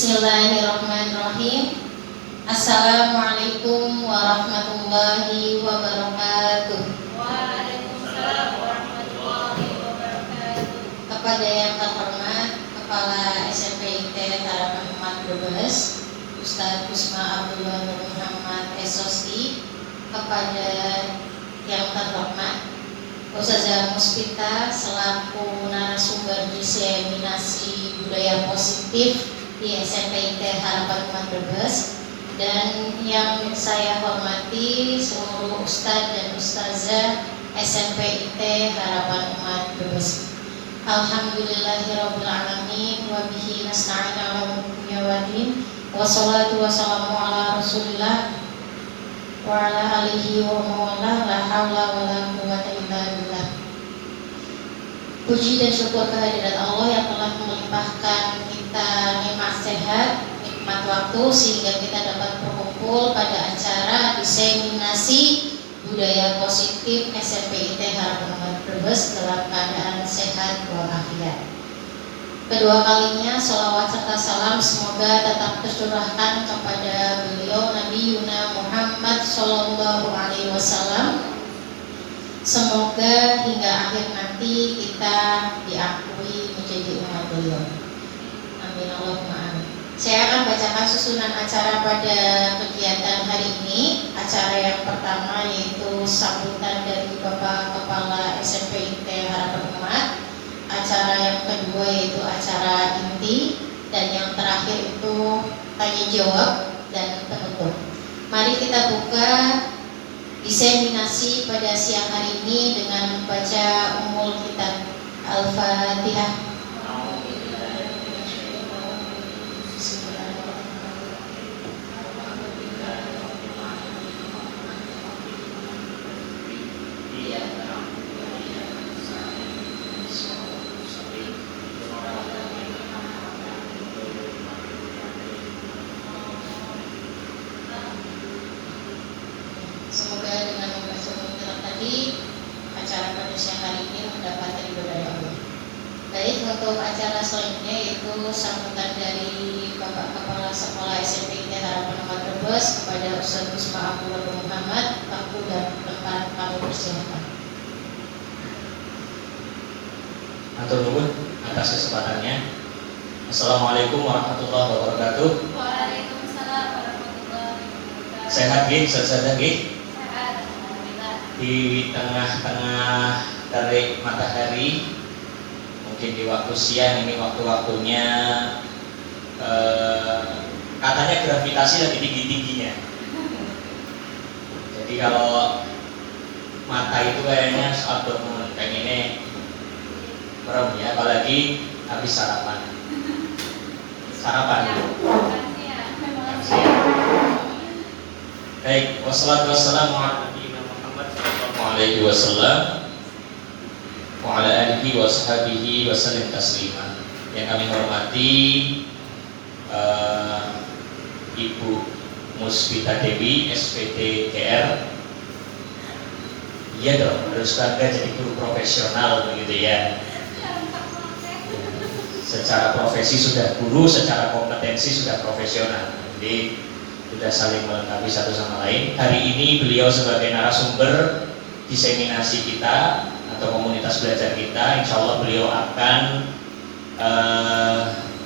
Bismillahirrahmanirrahim. Assalamualaikum warahmatullahi wabarakatuh. Waalaikumsalam warahmatullahi wabarakatuh. Kepada yang terhormat Kepala SMP IT Harapan Umat Brebes, Ustadz Kusma Abdullah Nur Muhammad SOSI, kepada yang terhormat Ustazah Muspita selaku narasumber diseminasi budaya positif di SMP IT Harapan Umat Brebes, dan yang saya hormati seluruh Ustadz dan Ustazah SMP IT Harapan Umat Brebes. Alhamdulillahirabbil alamin wa bihi nasta'in 'ala dunya waddin, wassalatu wassalamu ala Rasulillah wa ala alihi wa mawala, la haula wa la quwwata illa billah. Puji dan syukur kehadirat Allah yang telah melimpahkan kita nikmat sehat, nikmat waktu, sehingga kita dapat berkumpul pada acara diseminasi budaya positif SMP IT Harapan Umat Brebes dalam keadaan sehat walafiat. Kedua kalinya sholawat serta salam semoga tetap tercurahkan kepada beliau Nabi Yuna Muhammad Sallallahu Alaihi Wasallam. Semoga hingga akhir nanti kita diakui menjadi umat beliau. Amin Allahumma amin. Saya akan bacakan susunan acara pada kegiatan hari ini. Acara yang pertama yaitu sambutan dari Bapak Kepala SMP IT Harapan Umat. Acara yang kedua yaitu acara inti, dan yang terakhir itu tanya jawab dan penutup. Mari kita buka diseminasi pada siang hari ini dengan membaca Ummul Kitab Al-Fatihah. Semoga dengan membaca Al-Quran tadi, acara pada siang hari ini mendapat ridho dari Allah. Baik, untuk acara selanjutnya yaitu sambutan dari Bapak Kepala Sekolah SMP IT Harapan Umat Brebes kepada Ustadz Kusma Abdullah Nur Muhammad. Waktu dan tempat kami persilakan. Atur nuhun atas kesempatannya. Assalamualaikum warahmatullahi wabarakatuh. Waalaikumsalam warahmatullahi wabarakatuh. Sehat nggih, sehat nggih. Sehat, alhamdulillah. Di tengah-tengah terik matahari, mungkin di waktu siang ini waktu-waktunya katanya gravitasi lagi tinggi-tingginya. Jadi kalau mata itu kayaknya saat bangun pengennya merem ya, apalagi habis sarapan. Sarapan. Baik, wassalatu wassalamu ala nabiyyina Muhammad sallallahu alaihi wasallam wa ala alihi wa sahbihi wa sallim taslima. Yang kami hormati Ibu Muspita Dewi SPD GR. Iya dong, harus bangga jadi guru profesional begitu ya. Secara profesi sudah guru, secara kompetensi sudah profesional. Jadi sudah saling melengkapi satu sama lain. Hari ini beliau sebagai narasumber diseminasi kita atau komunitas belajar kita, insya Allah beliau akan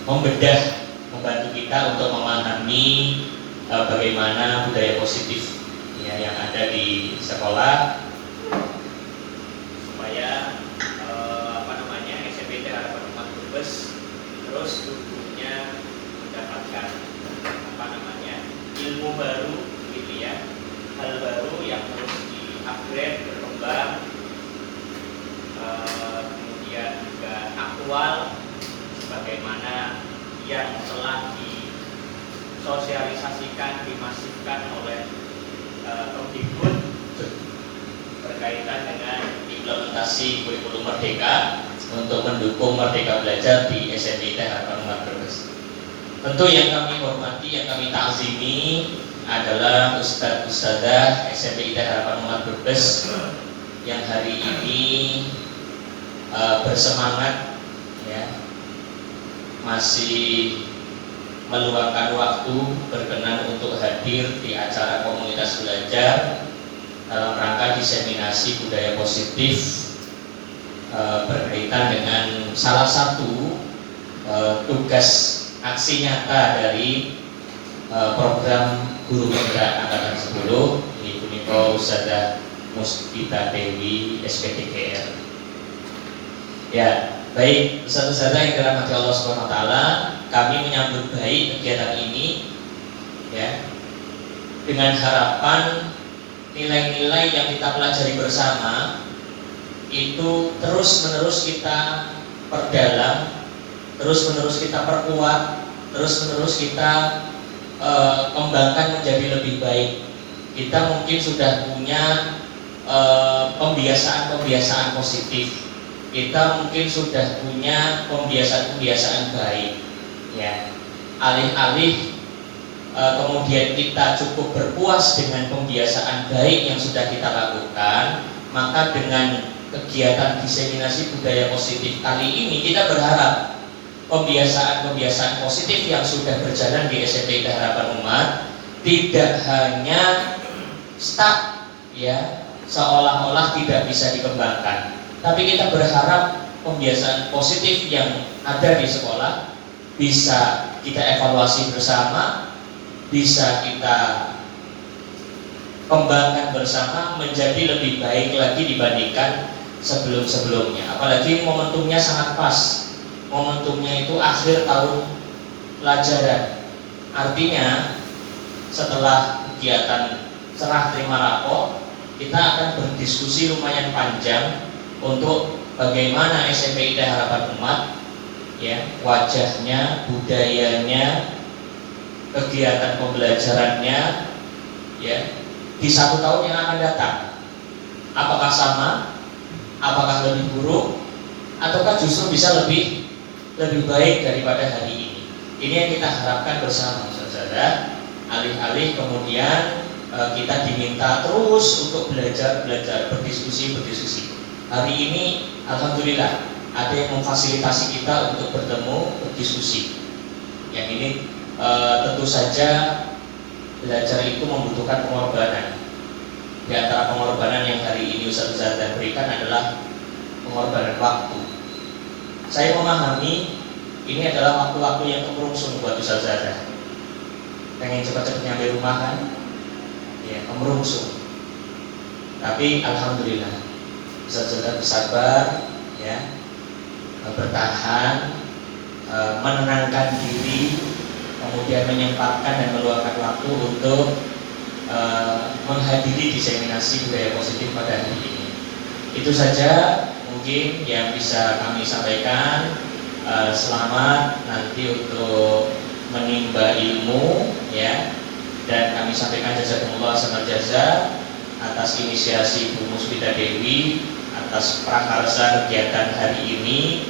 membantu kita untuk memahami bagaimana budaya positif ya, yang ada di sekolah, supaya SMP Harapan Umat Brebes terus tubuhnya mendapatkan ilmu baru gitu ya, hal baru yang terus di-upgrade, berkembang, kemudian juga aktual sebagaimana yang telah disosialisasikan, dimasifkan oleh Kemdikbud berkaitan dengan implementasi kurikulum Merdeka untuk mendukung Merdeka Belajar di SMP Harapan Umat Brebes. Tentu yang kami hormati, yang kami takzimi adalah Ustadz Ustadzah SMP Harapan Umat Brebes yang hari ini bersemangat ya, masih meluangkan waktu berkenan untuk hadir di acara komunitas belajar dalam rangka diseminasi budaya positif berkaitan dengan salah satu tugas aksi nyata dari program Guru Penggerak Angkatan 10 di punika Ustazah Musbita Dewi SPTGR. Ya, baik Ustazah yang dirahmati Allah Subhanahu wa taala, kami menyambut baik kegiatan ini ya dengan harapan nilai-nilai yang kita pelajari bersama itu terus-menerus kita perdalam, terus-menerus kita perkuat, terus-menerus kita kembangkan menjadi lebih baik. Kita mungkin sudah punya pembiasaan-pembiasaan positif. Kita mungkin sudah punya pembiasaan-pembiasaan baik. Ya, alih-alih kemudian kita cukup berpuas dengan pembiasaan baik yang sudah kita lakukan, maka dengan kegiatan diseminasi budaya positif kali ini kita berharap pembiasaan-pembiasaan positif yang sudah berjalan di SMP Indah Harapan Umat tidak hanya stuck ya, seolah-olah tidak bisa dikembangkan, tapi kita berharap pembiasaan positif yang ada di sekolah bisa kita evaluasi bersama, bisa kita kembangkan bersama menjadi lebih baik lagi dibandingkan sebelum-sebelumnya. Apalagi momentumnya sangat pas. Momentumnya itu akhir tahun pelajaran. Artinya setelah kegiatan serah terima rapor, kita akan berdiskusi lumayan panjang untuk bagaimana SMP Indah Harapan Umat ya, wajahnya, budayanya, kegiatan pembelajarannya ya di 1 tahun yang akan datang. Apakah sama? Apakah lebih buruk? Ataukah justru bisa lebih baik daripada hari ini? Ini yang kita harapkan bersama, saudara. Alih-alih kemudian kita diminta terus untuk belajar, berdiskusi. Hari ini, alhamdulillah, ada yang memfasilitasi kita untuk bertemu, berdiskusi. Yang ini tentu saja belajar itu membutuhkan pengorbanan. Di antara pengorbanan yang hari ini Ustaz berikan adalah pengorbanan waktu. Saya memahami ini adalah waktu-waktu yang kemerungsung buat Ustazah. Pengen cepat-cepat nyampe rumah kan? Ya, kemerungsung. Tapi alhamdulillah Ustazah bersabar ya, bertahan, menenangkan diri, kemudian menyempatkan dan meluangkan waktu untuk menghadiri diseminasi budaya positif pada hari ini. Itu saja mungkin yang bisa kami sampaikan. Selamat nanti untuk menimba ilmu ya, dan kami sampaikan jazakumullah khairan jazaa atas inisiasi Bu Musbita Dewi atas prakarsa kegiatan hari ini.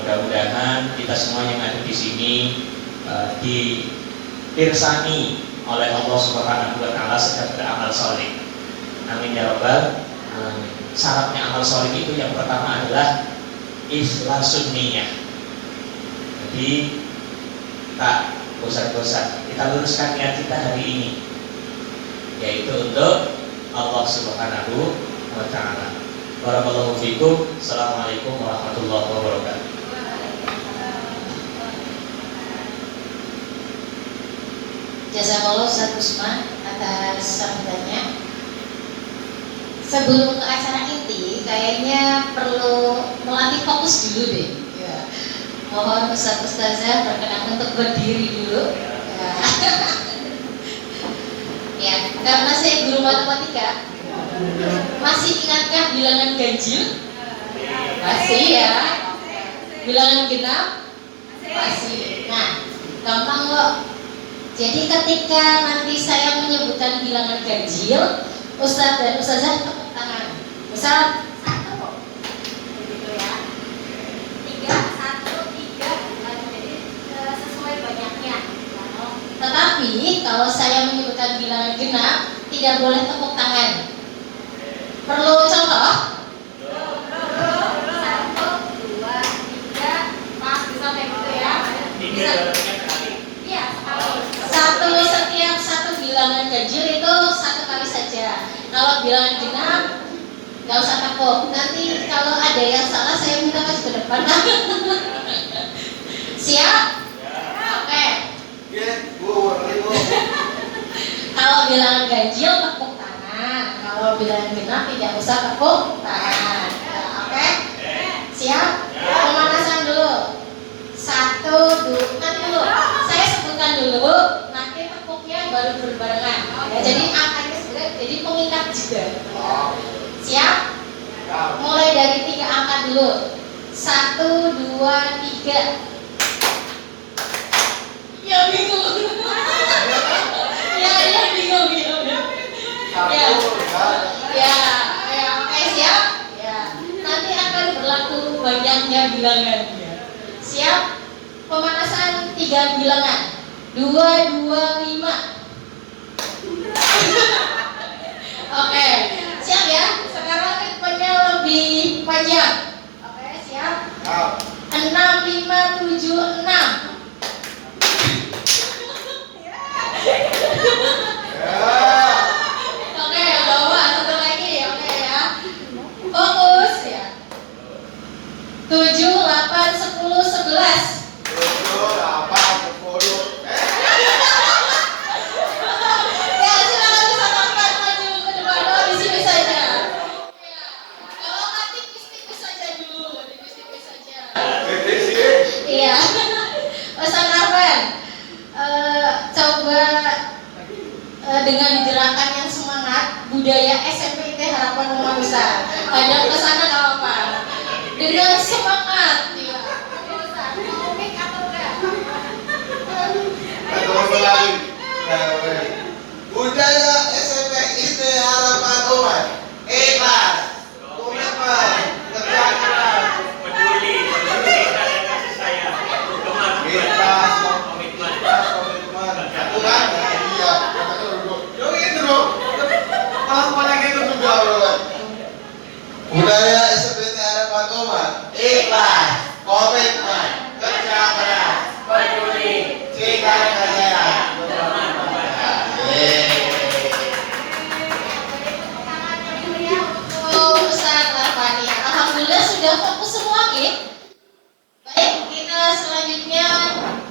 Mudah-mudahan kita semua yang ada di sini dipirsani oleh Allah Subhanahu wa taala sedang beramal saleh. Amin ya rabbal alamin. Syaratnya amal saleh itu yang pertama adalah ikhlasun niyyah. Jadi tak bosan-bosan kita luruskan niat kita hari ini, yaitu untuk Allah Subhanahu wa taala. Barakallahu fikum. Assalamualaikum warahmatullahi wabarakatuh. Jazakallah Ustaz Usman atas sambutannya. Sebelum ke acara inti, kayaknya perlu melatih fokus dulu deh. Ya. Mohon Ustazah berkenan untuk berdiri dulu. Ya. Ya, karena saya guru matematika. Masih ingatkah bilangan ganjil? Masih ya. Bilangan genap? Masih. Nah, gampang kok. Jadi ketika nanti saya menyebutkan bilangan ganjil, Ustadz dan Ustazah tepuk tangan. Misal 1, begitu ya. 3, 1, 3, jadi sesuai banyaknya. Tetapi kalau saya menyebutkan bilangan genap, tidak boleh tepuk tangan. Perlu contoh? 1, 2, 3, pas bisa kayak gitu ya. Bisa. Iya. ada yang salah saya minta maju ke depan. Siap? Oke. Kalau bilangan ganjil tepuk tangan. Kalau bilangan genap tidak usah tepuk tangan. Ya, oke? Siap? Pemanasan dulu. 1, 2, nanti dulu. Saya sebutkan dulu. Nanti tepuknya baru berbarengan. Ya, jadi angkanya sebenarnya jadi pengingat juga. Siap? Mulai dari 3 angka dulu. 1, 2, 3. Ya bingung. Ya bingung. Ya, oke siap. Ya, nanti akan berlaku banyaknya bilangan. Siap? Pemanasan 3 bilangan. 2, 2, 5. Oke, siap ya? Sekarang ritmenya lebih panjang. Oke, siap? 6, 5, 7, 6. Oke, bawa satu lagi. Oke ya. Fokus ya. 7, 8, 10, 11. Ya, silakan disatukan maju ke depan. Oh, di sini saja. Ya. Kalau nggak tipis-tipis saja dulu, tipis-tipis saja. Iya. Pesan Raven, coba dengan gerakan yang semangat, budaya SMP IT Harapan Rumah Besar. Ada kesana nggak apa-apa. Dengan semangat. Ya. Komik atau enggak? Budaya SMP IT Harapan Umat. Ikhlas, komitmen, kerja keras, Peduli, cinta dan kasih sayang, kemajuan, ikhlas, komitmen. komitmen, aturan. Iya, katakan dulu. Dong itu dong. Malah gitu juga bro. Budaya SMP IT Harapan Umat. Ikhlas, komitmen, kerja keras, Peduli, cinta dan kasih sayang. Ustaz Rafani, alhamdulillah sudah fokus semua gitu. Baik, kita selanjutnya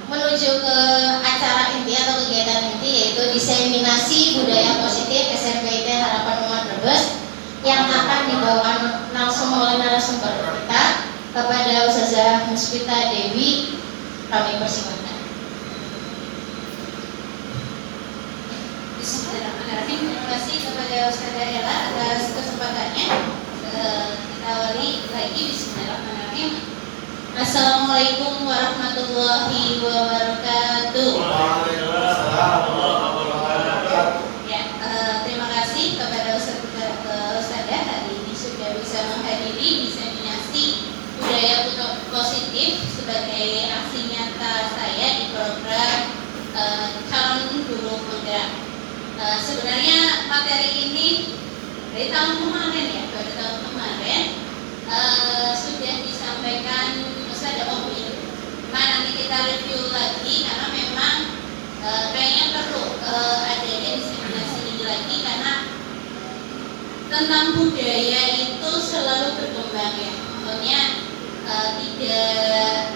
menuju ke acara inti atau kegiatan inti, yaitu diseminasi budaya positif SMP IT Harapan Umat Brebes yang akan dibawakan langsung oleh narasumber kita kepada Ustazah Musfita Dewi. Kami persilakan. Bismillahirrahmanirrahim. Terima kasih kepada Ustazah Ella atas kesempatannya. Kita awali lagi. Bismillahirrahmanirrahim. Assalamualaikum warahmatullahi wabarakatuh. Ya, terima kasih kepada Ustazah hari ini sudah bisa menghadiri diseminasi budaya positif sebagai aksi nyata saya di program calon guru penggerak. Sebenarnya materi ini dari tahun kemarin ya, pada tahun kemarin sudah disampaikan Ustazah Omi. Nanti kita review lagi karena memang kayaknya perlu adanya diseminasi ini lagi karena tentang budaya itu selalu berkembang ya. Maksudnya tidak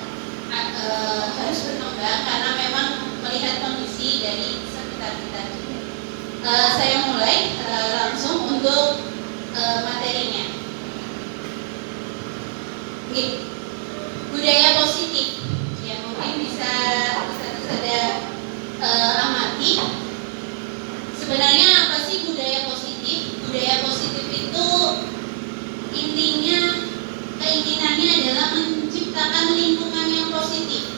harus berkembang karena memang melihat kondisi dari sekitar kita juga. Saya mulai langsung untuk materinya. Oke. Budaya positif yang mungkin bisa amati. Sebenarnya apa sih budaya positif? Budaya positif itu intinya keinginannya adalah menciptakan lingkungan yang positif.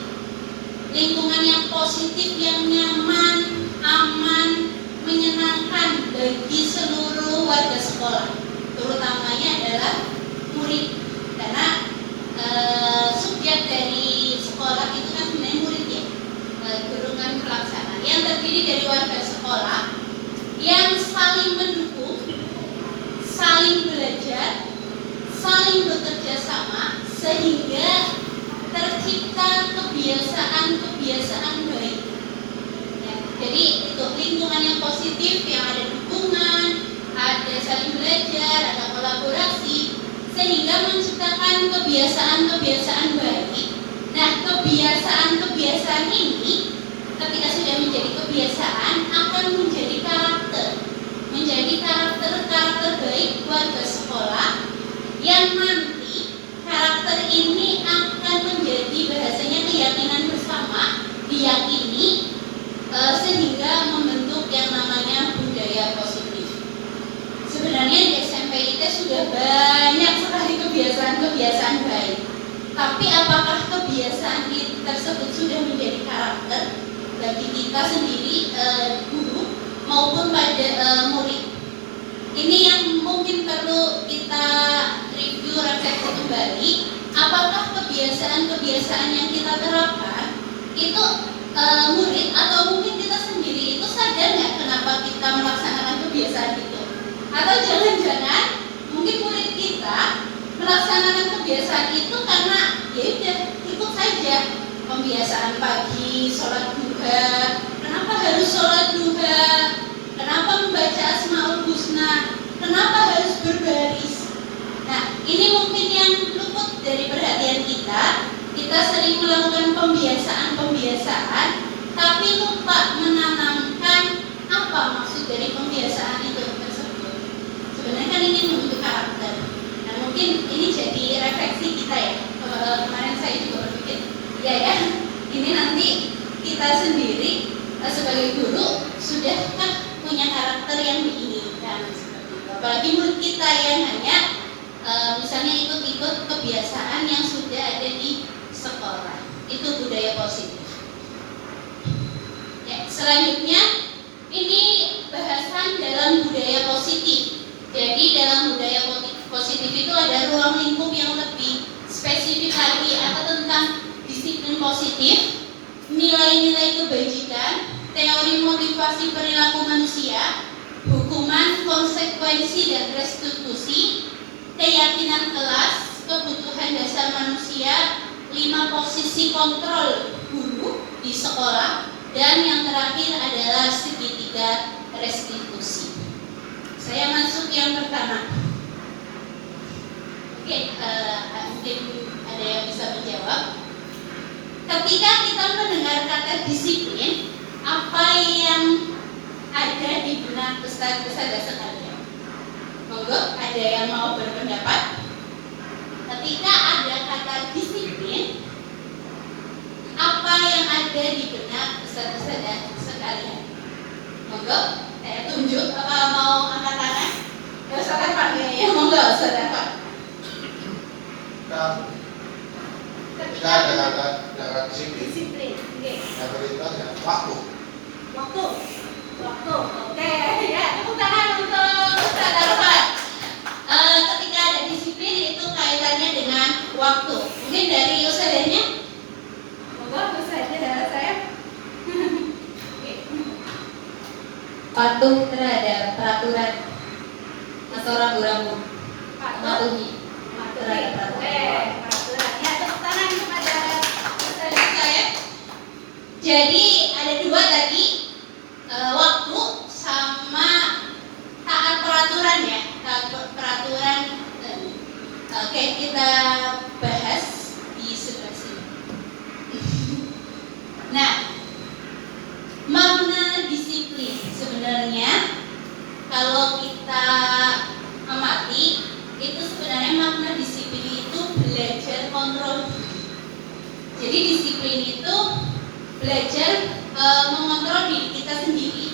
Lingkungan yang positif yang nyaman, aman, menyenangkan bagi seluruh warga sekolah, terutamanya adalah murid, karena subjek dari sekolah itu kan sebenarnya murid ya, guru kan pelaksana yang terdiri dari warga sekolah yang saling mendukung, saling belajar, saling bekerja sama sehingga tercipta kebiasaan baik. Ya, jadi itu lingkungan yang positif yang ada dukungan, ada saling belajar, ada kolaborasi, sehingga menciptakan kebiasaan-kebiasaan baik. Nah, kebiasaan-kebiasaan ini ketika sudah menjadi kebiasaan akan menjadi karakter baik warga sekolah yang nanti karakter ini akan menjadi bahasanya keyakinan bersama, diyakini sehingga membentuk yang namanya budaya positif. Sebenarnya di SMP IT sudah banyak sekali kebiasaan-kebiasaan baik. Tapi apakah kebiasaan tersebut sudah menjadi karakter bagi kita sendiri, guru maupun pada murid? Ini yang mungkin perlu kita review, refleksi kembali. Apakah kebiasaan-kebiasaan yang kita terapkan itu murid atau mungkin kita sendiri itu sadar nggak kenapa kita melaksanakan kebiasaan itu? Atau jangan-jangan mungkin murid kita melaksanakan kebiasaan itu karena ya udah ikut saja pembiasaan pagi, sholat duha. Kenapa harus sholat duha? Kenapa membaca Asmaul Husna? Kenapa harus berbaris? Nah, ini mungkin yang luput dari perhatian kita. Kita sering melakukan pembiasaan, tapi lupa menanamkan apa maksud dari pembiasaan itu tersebut. Sebenarnya kan ini membentuk karakter. Nah, mungkin ini jadi refleksi kita ya. Kemarin saya juga berpikir, ya, ini nanti kita sendiri sebagai guru sudahkah punya karakter yang diinginkan seperti itu. Apalagi murid kita yang hanya misalnya ikut-ikut kebiasaan yang sudah ada di sekolah. Itu budaya positif. Ya, selanjutnya ini bahasan dalam budaya positif. Jadi dalam budaya positif itu ada ruang lingkup yang lebih spesifik lagi atau tentang disiplin positif, nilai-nilai kebajikan, teori motivasi perilaku manusia, hukuman, konsekuensi dan restitusi, keyakinan kelas, kebutuhan dasar manusia, 5 posisi kontrol guru di sekolah, dan yang terakhir adalah segitiga restitusi. Saya masuk yang pertama. Oke, mungkin ada yang bisa menjawab. Ketika kita mendengar kata disiplin, apa yang ada di benak ustaz-ustazah sekalian? Monggo, ada yang mau berpendapat? Ketika ada kata disiplin, apa yang ada di benak ustaz-ustazah sekalian? Monggo, saya tunjuk. Apa mau angkat tangan? Ya, Ustaz Afan ya, monggo Ustaz Afan. Kita ada Disiplin, oke. yang perintahnya waktu. Waktu. Oke, ya, tepuk tangan untuk Ustaz Arfan. Ketika ada disiplin itu kaitannya dengan waktu. Mungkin dari ustazahnya? Monggo, ustazah saya. Oke. Patuh terhadap peraturan atau rambu-rambu. Mematuhi terhadap peraturan. Peraturannya, tepuk tangan kepada ustazah saya. Jadi ada dua tadi, waktu sama taat peraturan ya, taat peraturan. Oke, kita bahas di sebelah sini. Nah, makna disiplin sebenarnya kalau kita amati itu sebenarnya makna disiplin itu belajar kontrol. Jadi disiplin itu belajar mengontrol diri kita sendiri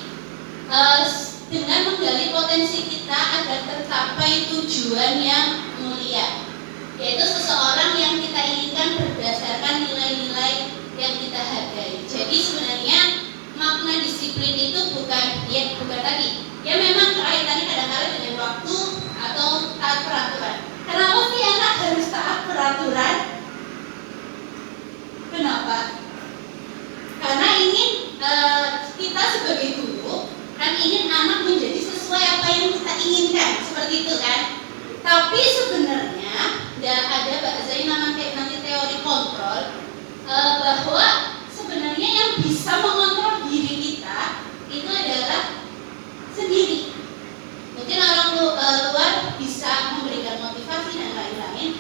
dengan menggali potensi kita agar tercapai tujuan yang mulia, yaitu seseorang yang kita inginkan berdasarkan nilai-nilai yang kita hargai. Jadi sebenarnya makna disiplin itu bukan tadi. Ya memang kaitannya kadang-kadang dengan waktu atau taat peraturan. Kenapa sih anak harus taat peraturan? Kenapa? Karena ingin kita sebagai guru kan ingin anak menjadi sesuai apa yang kita inginkan, seperti itu kan. Tapi sebenarnya ada bahasa yang namanya teori kontrol, bahwa sebenarnya yang bisa mengontrol diri kita itu adalah sendiri. Mungkin orang luar bisa memberikan motivasi dan lain-lain,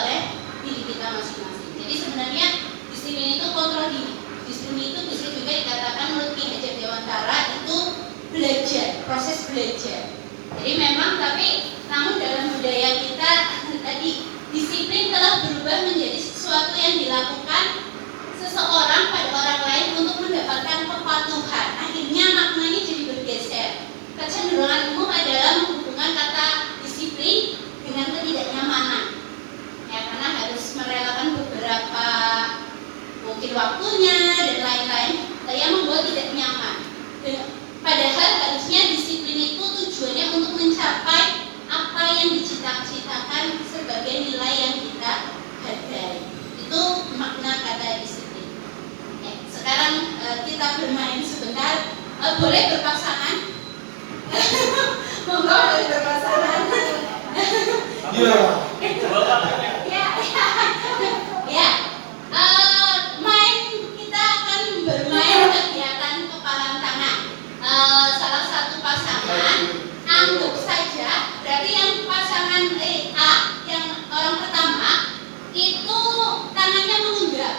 oleh diri kita masing-masing. Jadi sebenarnya disiplin itu kontrol diri. Disiplin itu bisa juga dikatakan menurut Ki Hajar Dewantara itu belajar, proses belajar. Jadi memang namun dalam budaya kita tadi disiplin telah berubah menjadi sesuatu yang dilakukan seseorang pada orang lain untuk mendapatkan kepatuhan. Akhirnya maknanya jadi bergeser. Kecenderungan umum adalah menghubungkan kata disiplin dengan ketidaknyamanan. Ya, karena harus merelakan beberapa mungkin waktunya dan lain-lain yang membuat tidak nyaman. Padahal harusnya disiplin itu tujuannya untuk mencapai apa yang dicita-citakan sebagai nilai yang kita hargai. Itu makna kata disiplin. Ya, sekarang kita bermain sebentar. Boleh berpasangan? Monggo boleh berpasangan. Iya. Ya. Main kita akan bermain kegiatan kepalan tangan. Salah satu pasangan anggap saja, berarti yang pasangan A yang orang pertama itu tangannya mengenggak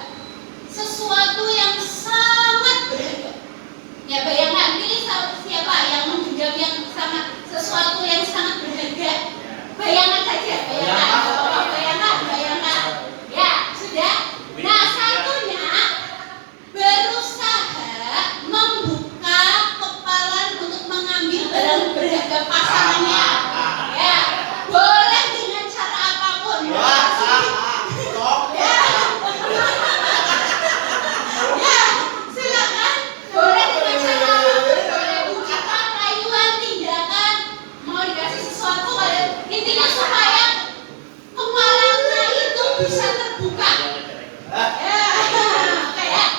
sesuatu yang sangat berharga. Ya bayangkan ini siapa yang menggenggam yang sangat sesuatu yang sangat berharga. Bayangkan saja, bayangkan. Ya sudah. Nah satunya berusaha membuka kepalan untuk mengambil barang berharga pasangannya. Ya boleh dengan cara apapun. Ya. Ya, silakan. Boleh dengan cara apapun, boleh ucapan, rayuan, tindakan, mau dikasih sesuatu, intinya supaya kepalanya itu bisa terbuka. Ya, kayak,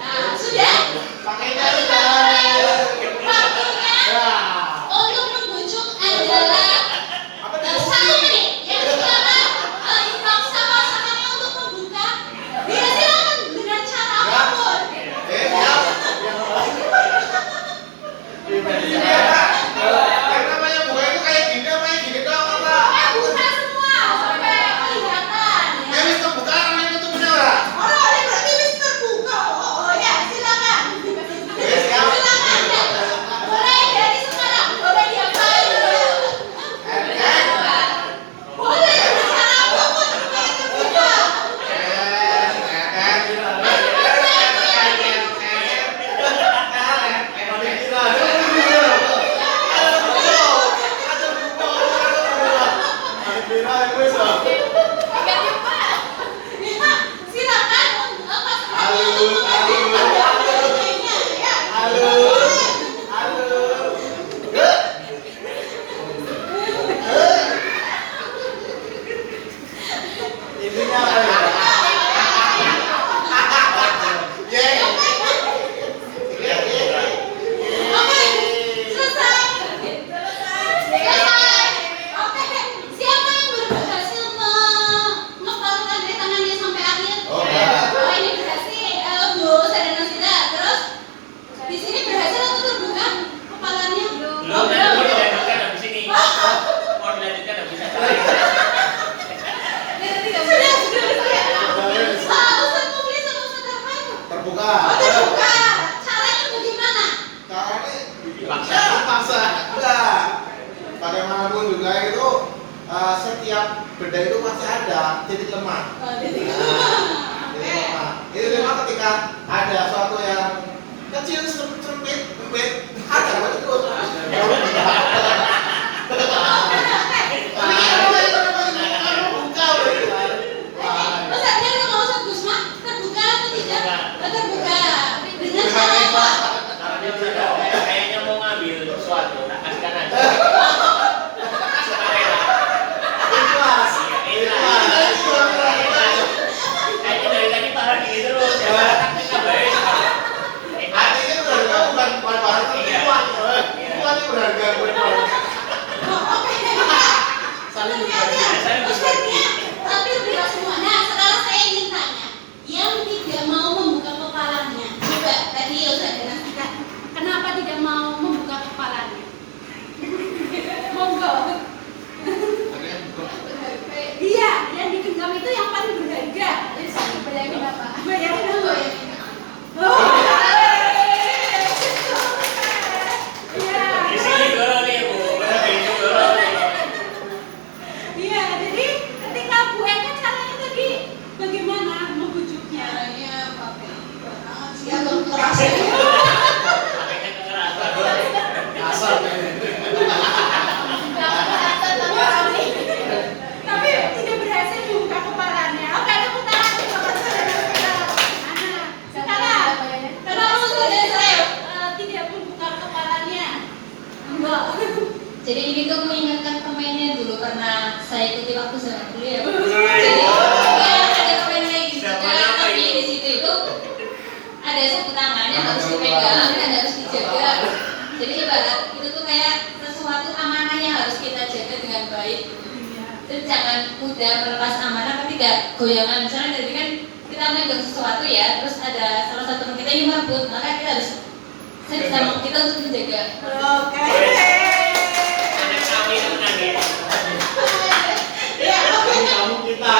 nah, sudah. Pakainya untuk membujuk adalah 1 menit. Ya silakan paksa pasangannya untuk membuka. Ya silakan dengan cara apapun. Yang namanya buka itu kayak gini doang apa? Buka semua sampai kelihatan. Ya. Yang itu buka namanya itu bener. Oh, ini berarti wis terbuka. Oh ya, silakan. Silakan. Ya. Mulai dari sekarang, boleh diapain dulu? Boleh dengan cara apapun supaya terbuka. Ya, silakan apa Intinya apa ya? Oke, selesai. Oke, siapa yang berhasil mengepalkan dari tangannya sampai akhir? Oh, enggak. Oh, ini berhasil, Bu Sadana Sida. Terus di sini berhasil atau terbuka kepalanya? Belum, mau dilanjutkan habis ini. Mau dilanjutkan habis ini. Ustaz Mufli sama Ustaz Arfan? Terbuka. Oh, terbuka. Caranya bagaimana? Caranya Dipaksa. dipaksa. Enggak. Bagaimanapun juga itu setiap benda itu pasti ada titik lemah. Oh, titik. Titik lemah. Titik lemah ketika ada suatu yang kecil sempit, ada apa itu? Ustaznya udah mau Ustaz Gusma? Terbuka atau tidak? Terbuka. Dengan cara apa? Caranya udah kayaknya mau ngambil sesuatu, tak kasihkan aja. Sukarela. Ikhlas. Kayaknya dari tadi parah gini terus. Ya, taktiknya baik. Artinya berharga bukan barang Iya. uang. Uang yang berharga Bayangin aku ya. Di sini dorong nih Bu, begitu dorong nih. Iya, jadi ketika Bu Eka caranya tadi bagaimana membujuknya? Caranya pakai sih agak keras ya. Pakainya kekerasan. Asal nih. Tapi tidak berhasil membuka kepalanya. Oke, tepuk tangan untuk saudara-saudara. Sekarang, kalau saudara tidak membuka kepalanya, enggak. Jadi ini tuh mengingatkan pemainnya dulu karena saya ikuti waktu zaman dulu ya. Bu. Wih. Jadi ya, ada pemain lagi juga, Siapa nama tapi itu? di situ itu ada sapu tangan yang harus dipegang dan harus dijaga. Jadi ibarat itu tuh kayak sesuatu amanah yang harus kita jaga dengan baik. Terus jangan mudah melepas amanah ketika goyangan. Misalnya tadi kan kita megang sesuatu ya, terus ada salah satu teman kita yang merebut, maka kita harus sebisa kita untuk menjaga. Oke. Anak kami itu menangis. Ya, oke. Kamu kita.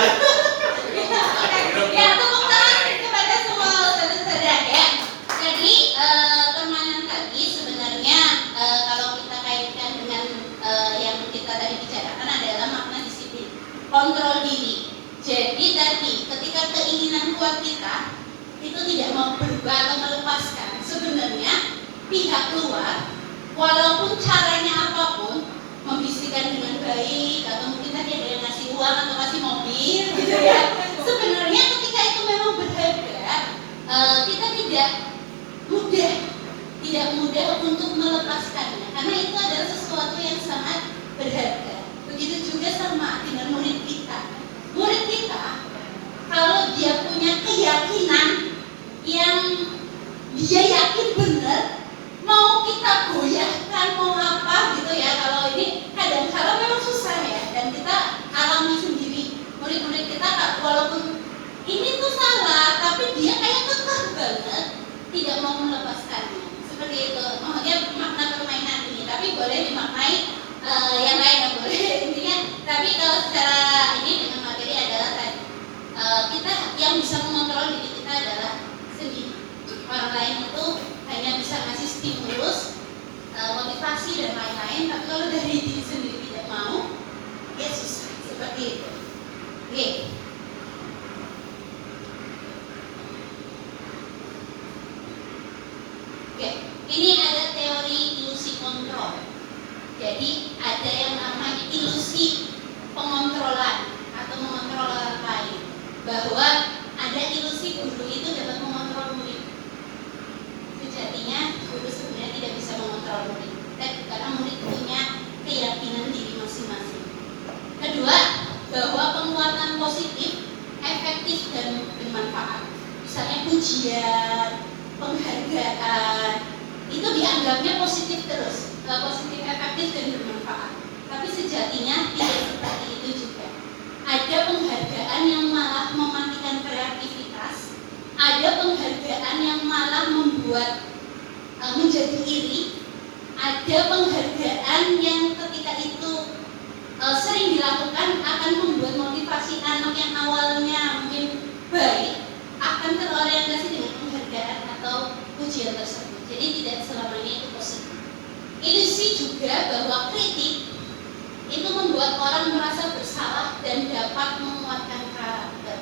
Ya, tepuk tangan kepada semua saudara-saudara ya. Jadi permainan tadi sebenarnya kalau kita kaitkan dengan yang kita tadi bicarakan adalah makna disiplin, kontrol diri. Jadi tadi ketika keinginan kuat kita itu tidak mau berubah atau melepaskan, sebenarnya pihak luar walaupun caranya apapun, membisikkan dengan baik atau mungkin tadi ada yang ngasih uang atau kasih mobil gitu ya. Sebenarnya ketika itu memang berharga, kita tidak mudah untuk melepaskannya karena itu adalah sesuatu yang sangat berharga. Begitu juga sama dengan murid kita. Murid kita kalau dia punya keyakinan yang dia yakin benar, mau kita goyahkan mau apa gitu ya, kalau ini kadang-kadang memang susah ya, dan kita alami sendiri murid-murid kita walaupun ini tuh salah tapi dia kayak kekeh banget tidak mau melepaskannya seperti itu. Dia makna permainan ini, tapi boleh dimaknai yang lain ya boleh intinya. Tapi kalau secara ini dengan materi adalah tadi kita yang bisa mengontrol diri kita adalah sendiri. Orang lain itu hanya bisa ngasih stimulus, motivasi dan lain-lain, tapi kalau dari diri sendiri tidak mau, ya susah seperti itu. Oke. Oke, ini ada teori ilusi kontrol. Jadi ada yang namanya ilusi pengontrolan atau mengontrol orang lain, bahwa ada ilusi guru itu dapat mengontrol murid. Sejatinya guru sebenarnya tidak bisa mengontrol murid, karena murid punya keyakinan diri masing-masing. Kedua, bahwa penguatan positif, efektif dan bermanfaat. Misalnya pujian, penghargaan, itu dianggapnya positif terus, positif, efektif dan bermanfaat. Tapi sejatinya tidak seperti itu juga. Ada penghargaan yang malah mematikan kreativitas, ada penghargaan yang malah membuat menjadi iri, ada penghargaan yang ketika itu sering dilakukan akan membuat motivasi anak yang awalnya mungkin baik akan terorientasi dengan penghargaan atau pujian tersebut. Jadi tidak selamanya itu positif. Ilusi juga bahwa kritik itu membuat orang merasa bersalah dan dapat menguatkan karakter.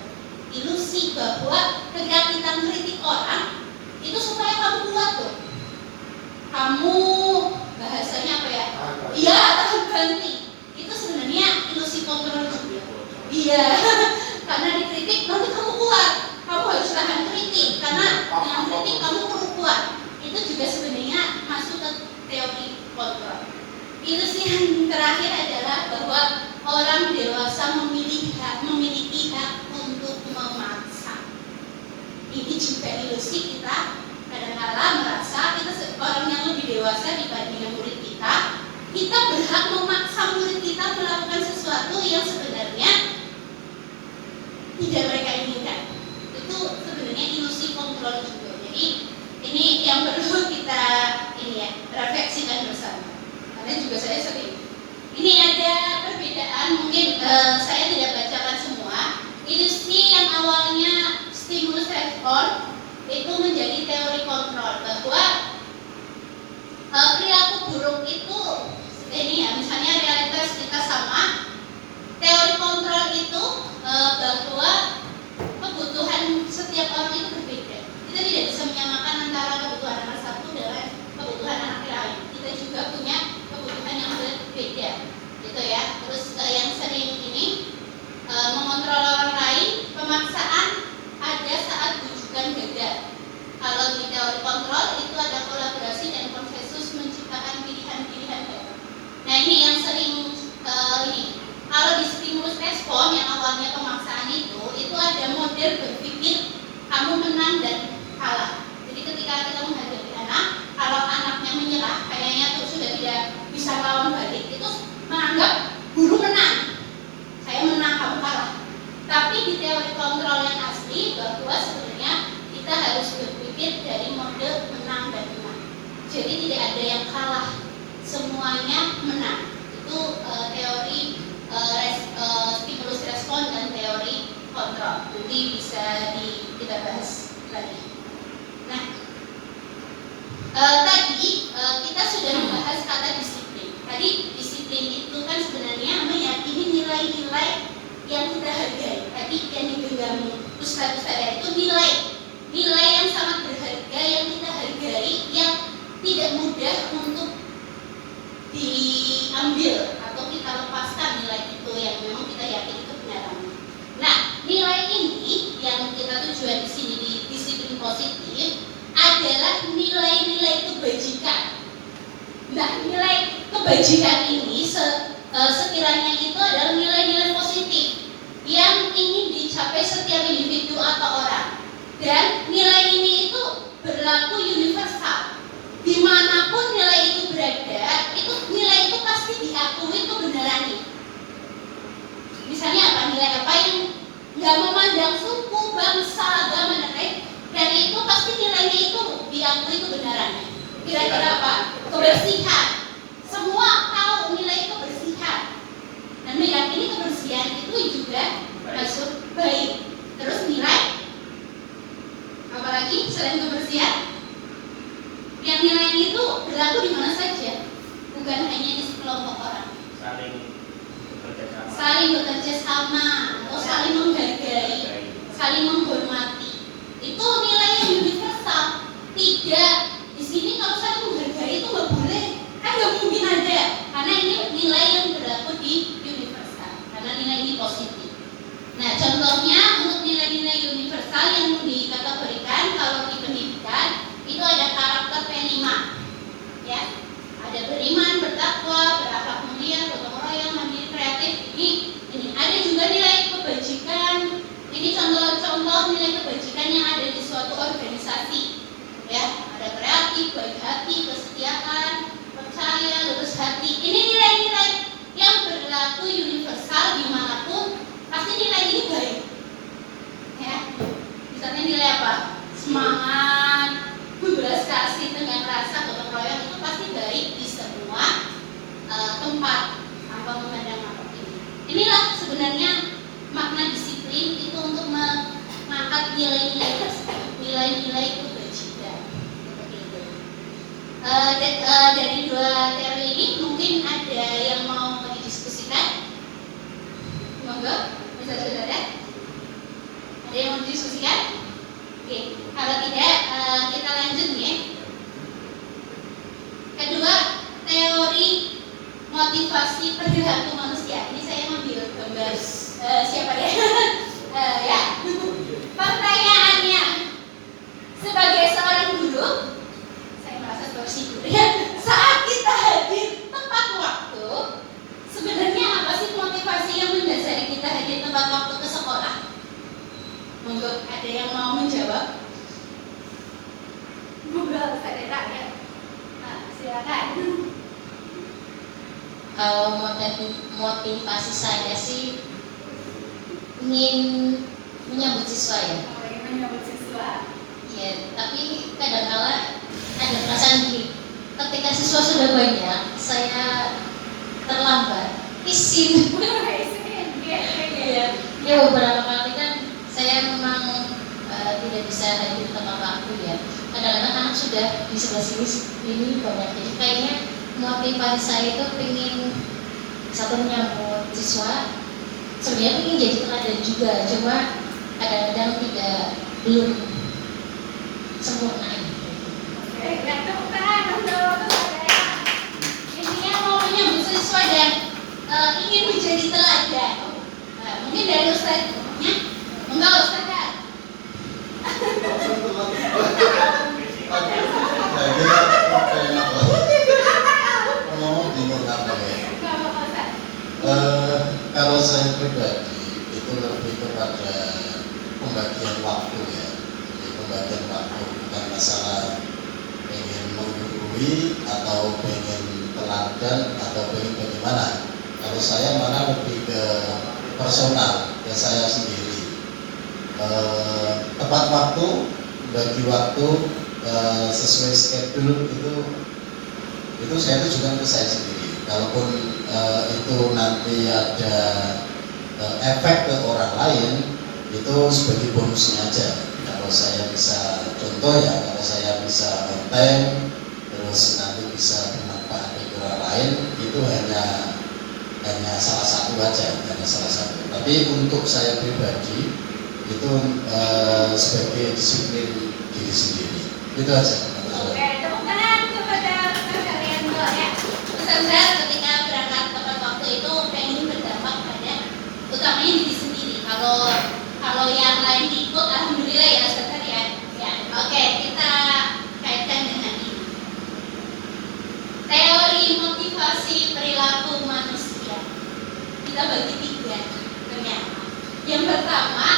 Ilusi bahwa ketika kita kritik orang itu supaya kamu kuat tuh. Kamu bahasanya apa ya? Iya, tahan banting. Itu sebenarnya ilusi kontrol juga. Iya, karena dikritik nanti kamu kuat. Kamu harus tahan kritik karena dengan kritik kamu perlu kuat. Itu juga sebenarnya masuk ke teori kontrol. Ilusi yang terakhir adalah bahwa orang dewasa memiliki hak untuk memaksa. Ini juga ilusi kita kadang-kala merasa kita orang yang lebih dewasa dibanding murid kita. Kita berhak memaksa murid kita melakukan sesuatu yang sebenarnya tidak mereka inginkan. Itu sebenarnya ilusi kontrol juga. Jadi ini yang perlu kita refleksikan bersama. Karena juga saya sering. Ini ada perbedaan, mungkin saya tidak bacakan semua. Ilusi yang awalnya stimulus menang dan kalah. Jadi ketika kita menghadapi anak, kalau anaknya menyerah, kayaknya tuh sudah tidak bisa melawan balik, itu menganggap guru menang, saya menang, kamu kalah. Tapi di teori kontrol yang asli bahwa sebenarnya kita harus berpikir dari mode menang dan menang. Jadi tidak ada yang kalah, semuanya menang. Itu teori stimulus respon dan teori kontrol. Nanti bisa kita bahas lagi. Nah, tadi kita sudah membahas kata disiplin. Tadi disiplin itu kan sebenarnya meyakini nilai-nilai yang kita hargai. Tadi yang dipegang Ustadz itu nilai yang sangat berharga yang kita hargai, yang tidak mudah untuk diambil atau kita lepaskan nilai itu yang memang kita yakin itu kebenarannya. Nah, nilai ini yang kita tujuan di sini di disiplin positif adalah nilai-nilai kebajikan. Nah, nilai kebajikan ini sekiranya itu adalah nilai-nilai positif yang ingin dicapai setiap individu atau orang. Dan nilai ini itu berlaku universal. Dimanapun nilai itu berada, nilai itu pasti diakui kebenarannya. Misalnya apa? Nilai apa yang nggak memandang suku, bangsa, agama, dan lain, dan itu pasti nilainya itu diakui kebenarannya. Kira-kira apa? Kebersihan. Semua tahu nilai kebersihan. Dan meyakini kebersihan itu juga masuk baik. Terus nilai apalagi selain kebersihan? Yang nilai itu berlaku di mana saja, bukan hanya di sekelompok orang. Saling bekerja sama atau saling menghargai, saling menghormati. Itu nilai yang universal. Tidak di sini kalau saling menghargai itu nggak boleh, kan nggak mungkin ada. Karena ini nilai yang berlaku di universal. Karena nilai ini positif. Nah, contohnya untuk nilai-nilai universal yang dikategorikan kalau di pendidikan itu ada karakter P5, ya. Ada beriman, bertakwa, berakhlak mulia, gotong royong, mandiri, kreatif. Ini ada juga nilai kebajikan. Ini contoh-contoh nilai kebajikan yang ada di suatu organisasi, ya. Ada kreatif, baik hati, kesetiaan, percaya, lurus hati. Ini nilai-nilai yang berlaku universal dimanapun. Pasti nilai ini baik, ya. Misalnya nilai apa? Semangat, belas kasih dengan rasa, gotong royong, itu pasti baik di semua tempat tanpa memandang apapun. Inilah sebenarnya makna disiplin itu untuk mengangkat nilai-nilai tersebut, nilai-nilai kebajikan. Seperti itu. Dari dua teori ini mungkin ada yang mau didiskusikan. Monggo, bisa saudara. Ada yang mau didiskusikan? Oke, kalau tidak kita lanjut ya. Kedua, teori motivasi perilaku manusia. Ini saya ambil gambar siapa ya? Ya. Pertanyaannya, sebagai seorang guru, saya merasa sebagai guru ya. Saat kita hadir tepat waktu, sebenarnya apa sih motivasi yang mendasari kita hadir tepat waktu ke sekolah? Monggo, ada yang mau menjawab? Monggo, saudara ya. Nah, silakan. Kalau motivasi saya sih ingin menyambut siswa ya. Ingin menyambut siswa. Ya, tapi kadang-kala ada perasaan gini. Ketika siswa sudah banyak, saya terlambat. Isin. Ya beberapa kali kan saya memang tidak bisa hadir tepat waktu ya. Kadang-kadang anak sudah di sebelah sini ini banyak, jadi kayaknya motivasi saya itu pengen satu menyambut siswa, sebenarnya pengen jadi teladan juga, cuma kadang-kadang belum sempurna. Intinya mau menyambut siswa dan ingin menjadi teladan. Mungkin dari Ustadznya, enggak Ustadzah. Kalau saya pribadi itu lebih kepada pembagian waktu ya. Jadi pembagian waktu, bukan masalah pengen menggurui atau pengen teladan atau pengen bagaimana. Kalau saya malah lebih ke personal, ke saya sendiri. Tepat waktu, bagi waktu sesuai schedule itu saya tujukan ke saya sendiri. Kalaupun itu nanti ada efek ke orang lain, itu sebagai bonusnya aja. Kalau saya bisa contoh ya, kalau saya bisa on time, terus nanti bisa bermanfaat bagi orang lain, itu hanya salah satu aja, hanya salah satu. Tapi untuk saya pribadi itu sebagai disiplin diri sendiri. Itu aja. Oke, tepuk tangan kepada kalian dua ya. Pesan saya ketika berangkat tepat waktu itu pengen berdampak pada utamanya diri sendiri. Kalau yang lain ikut, alhamdulillah ya Ustaz ya. Ya, oke, kita kaitkan dengan ini. Teori motivasi perilaku manusia. Kita bagi 3 ternyata. Yang pertama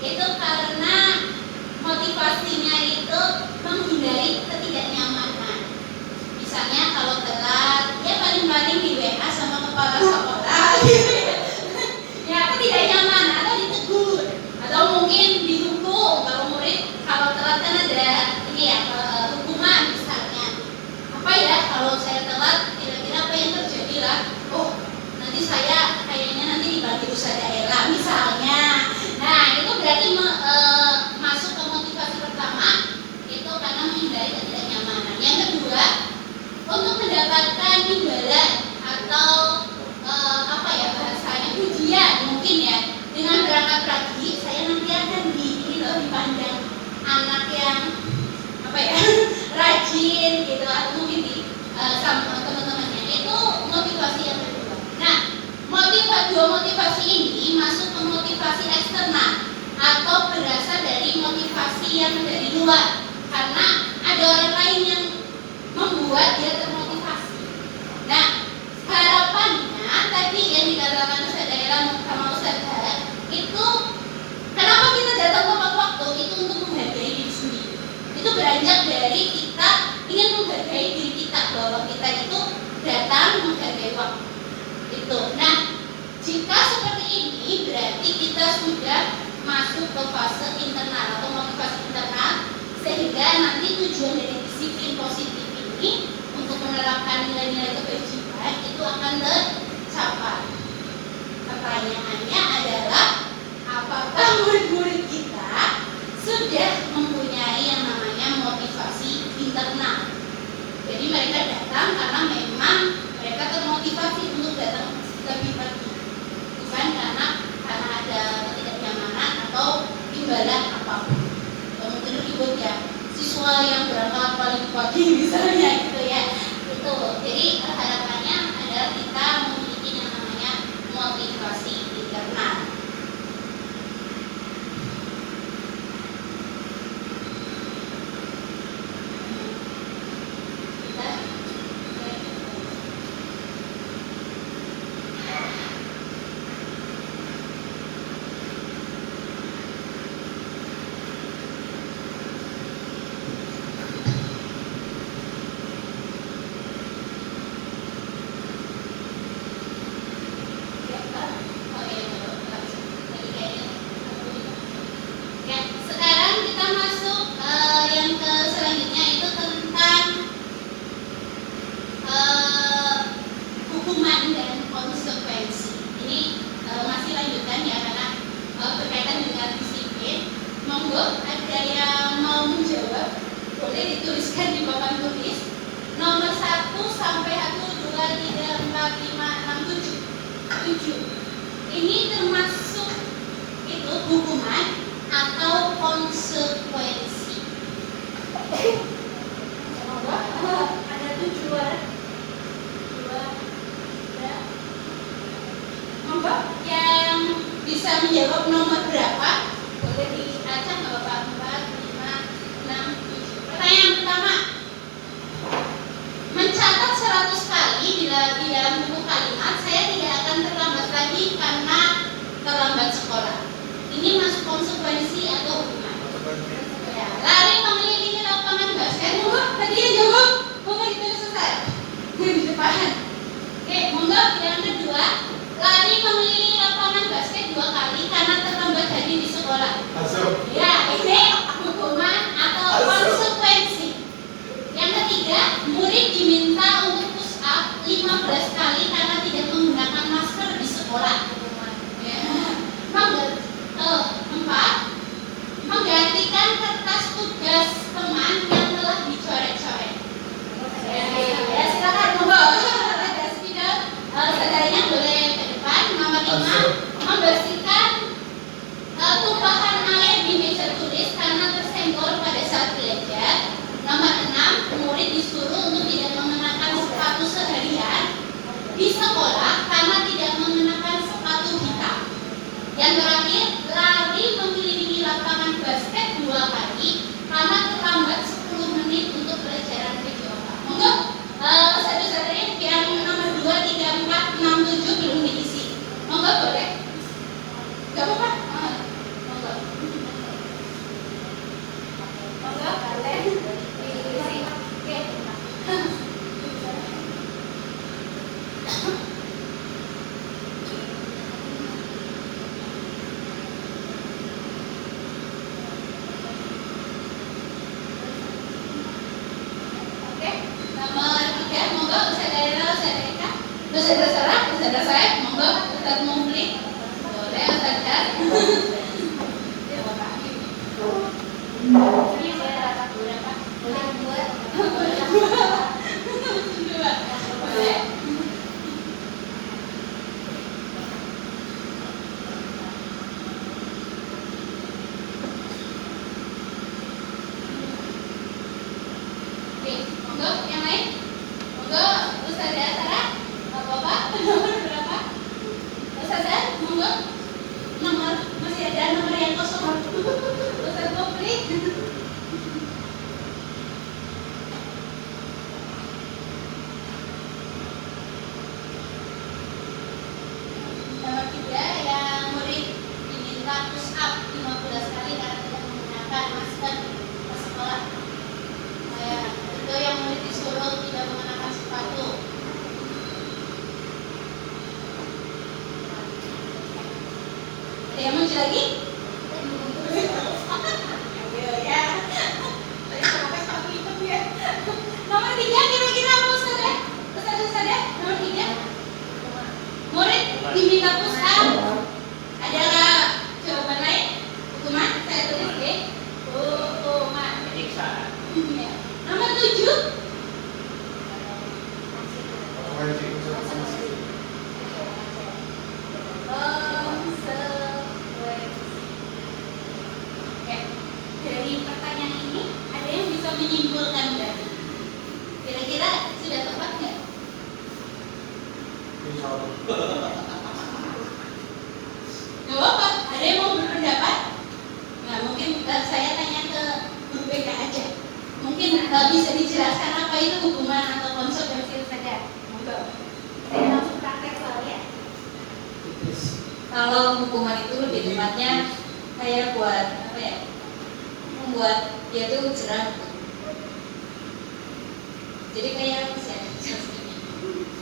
itu karena motivasinya itu menghindari ketidaknyamanan. Misalnya kalau telat, ya paling-paling di WA sama kepala sekolah gitu ya. Ya ketidaknyamanan atau ditegur atau mungkin dihukum. Kalau murid kalau telat kan ada ini ya hukuman misalnya. Apa ya kalau saya telat kira-kira apa yang terjadi lah? Oh nanti saya kayaknya nanti dibagi usaha daerah misalnya. Nah itu berarti masuk ke motivasi pertama itu karena menghindari ketidaknyamanan. Yang kedua untuk mendapatkan imbalan atau apa ya bahasanya pujian mungkin ya, dengan berangkat pagi saya nanti akan dipandang anak yang apa ya rajin gitu atau mungkin sama teman-temannya. Itu motivasi yang kedua. Nah dua motivasi ini masuk ke motivasi eksternal atau berasal dari motivasi yang dari luar, karena ada orang lain yang membuat dia termotivasi. Nah harapannya tadi yang dikatakan Ustaz Daerah sama Ustaz Har, itu kenapa kita datang tepat waktu itu untuk menghargai diri sendiri. Itu beranjak dari kita ingin menghargai diri kita, bahwa kita itu datang menghargai waktu itu. Nah jika seperti ini berarti kita sudah masuk ke fase internal atau motivasi internal, sehingga nanti tujuan dari disiplin positif ini untuk menerapkan nilai-nilai kebajikan itu akan tercapai. Pertanyaannya adalah apakah murid-murid kita sudah mempunyai yang namanya motivasi internal. Jadi mereka datang karena memang mereka termotivasi untuk datang lebih pagi, bukan karena ada ketidaknyamanan atau imbalan apapun. Mungkin ribut ya, siswa yang berangkat paling pagi misalnya gitu ya. Itu. Jadi harapannya adalah kita memiliki yang namanya motivasi internal. Ya, sekarang kita masuk yang ke selanjutnya itu tentang hukuman dan konsekuensi. Ini masih lanjutan ya karena berkaitan dengan disiplin. Monggo ada yang mau menjawab, boleh dituliskan di papan tulis nomor 1 sampai 1, 2, 3, 4, 5, 6, 7. Ini termasuk itu hukuman atau konsekuensi. Ada 7 orang. 2, 3. Monggo yang bisa menjawab nomor berapa? Boleh diacak nggak Bapak? 4, 5, 6, 7. Pertanyaan pertama. Mencatat 100 kali di dalam buku kalimat, saya tidak akan terlambat lagi karena terlambat sekolah. Ini masuk konsekuensi atau hukuman? Ya, Terus ada Sarah, terus ada saya, monggo Ustaz Mufli. Boleh Ustaz ya. Oke, monggo yang lain. Monggo Ustazah Sarah. Bapak, nomor berapa? Ustazah, monggo. Nomor masih ada nomor yang kosong. Ustaz Mufli. Nomor 3 yang murid diminta push up 15 kali karena tidak menggunakan masker ke sekolah. Itu yang murid disuruh tidak mengenakan sepatu. Ada yang muncul lagi? Ayo ya. Nomor 3 kira-kira apa Ustaz ya? Ustaz ya? Nomor 3 murid diminta push up. Ada nggak jawaban lain? Hukuman? Saya tulis ya. Hukuman. Penyiksaan. Ya. Nomor 7 Oke. Dari pertanyaan ini ada yang bisa menyimpulkan nggak? Kira-kira sudah tepat nggak? Nggak apa-apa. Ada yang mau berpendapat? Nah, mungkin saya tanya ke guru BK aja. Mungkin bisa dijelaskan apa itu hukuman atau konsekuensi saja. Monggo. Saya langsung praktek soalnya. Kalau hukuman itu lebih tepatnya kayak buat apa ya? Membuat dia tuh jerah. Jadi kayak apa sih?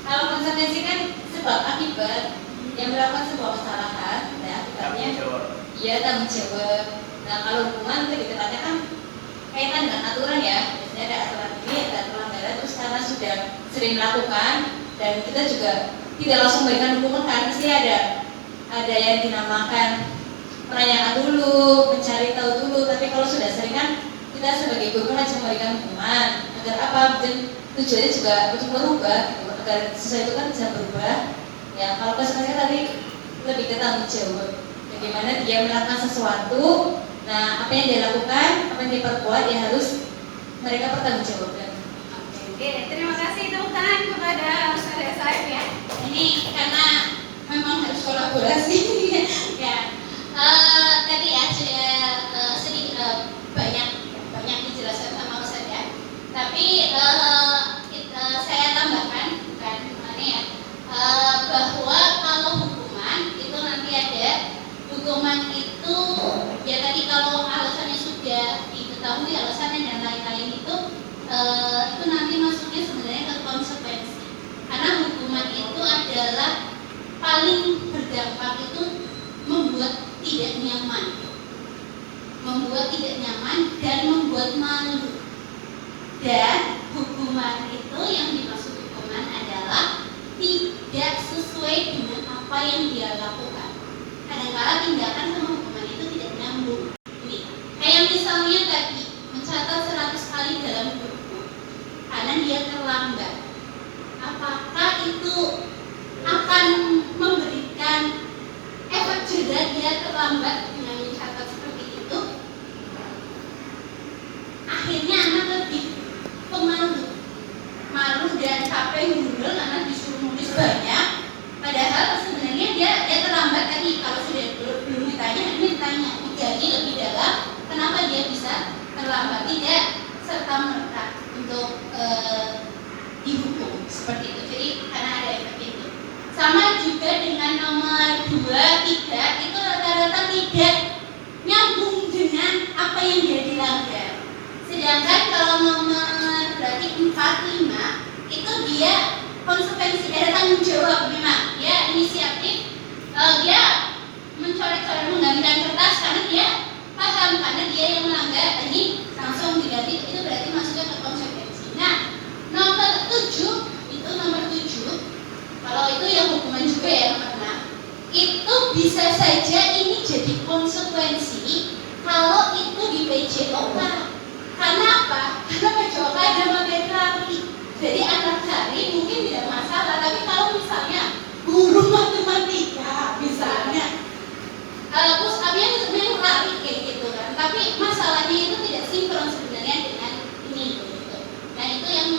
Kalau konsekuensi kan sebab akibat yang melakukan sebuah kesalahan, dan akibatnya dia tanggung jawab. Nah kalau hukuman lebih tepatnya kan kaitan dengan aturan ya. Biasanya ada aturan ini, ada pelanggaran. Terus karena sudah sering melakukan dan kita juga tidak langsung memberikan hukuman karena pasti ada yang dinamakan menanyakan dulu, mencari tahu dulu. Tapi kalau sudah sering kan kita sebagai guru kan hanya memberikan hukuman agar apa? Dan tujuannya juga untuk merubah, gitu, agar sesuatu kan bisa berubah. Ya kalau konsekuensinya tadi lebih ke tanggung jawab. Bagaimana dia melakukan sesuatu, nah apa yang dia lakukan, apa yang dia perbuat, dia harus mereka bertanggungjawabkan. Oke, terima kasih tepuk tangan kepada Ustaz Saif ya. Ini karena memang harus kolaborasi ya. Tadi ya sudah sedikit banyak dijelaskan sama Ustaz ya. Tapi saya tambahkan bukan ini ya, bahwa kalau hukuman itu nanti ada hukuman itu ya tadi kalau alasannya sudah diketahui alasannya dan lain-lain itu nanti masuknya sebenarnya ke konsekuensi. Karena hukuman itu adalah paling berdampak itu membuat tidak nyaman dan membuat malu. Dan hukuman itu yang dimaksud hukuman adalah tidak sesuai dengan apa yang dia lakukan. Kadang-kadang tindakan sama hukuman itu tidak nyambung. Ini kayak misalnya tadi mencatat 100 kali dalam buku karena dia terlambat. Apakah itu akan memberikan efek jerah dia terlambat dengan mencatat seperti itu? Akhirnya anak lebih pemalu, malu dan capek gundul karena disuruh nulis banyak. Padahal sebenarnya dia terlambat tadi. Kalau sudah belum ditanya, ini ditanya digali lebih dalam. Kenapa dia bisa terlambat? Tidak serta merta untuk dihukum seperti itu. Jadi karena ada efek itu. Sama juga dengan nomor 2, 3 itu rata-rata tidak nyambung dengan apa yang dia dilanggar. Sedangkan kalau nomor berarti 4, 5 itu dia konsekuensi, ada tanggung jawab memang. Dia inisiatif, dia mencoret-coret menggantikan kertas karena dia paham karena dia yang melanggar ini langsung diganti, itu berarti masuknya ke konsekuensi. Nah nomor 7 itu nomor 7 kalau konsekuensi kalau itu di PJOK. Karena apa? Karena PJOK ada materi lari. Jadi anak hari mungkin tidak masalah, tapi kalau misalnya guru matematika misalnya terus abis memang lari kayak gitu kan, tapi masalahnya itu tidak sinkron sebenarnya dengan ini gitu. Nah itu yang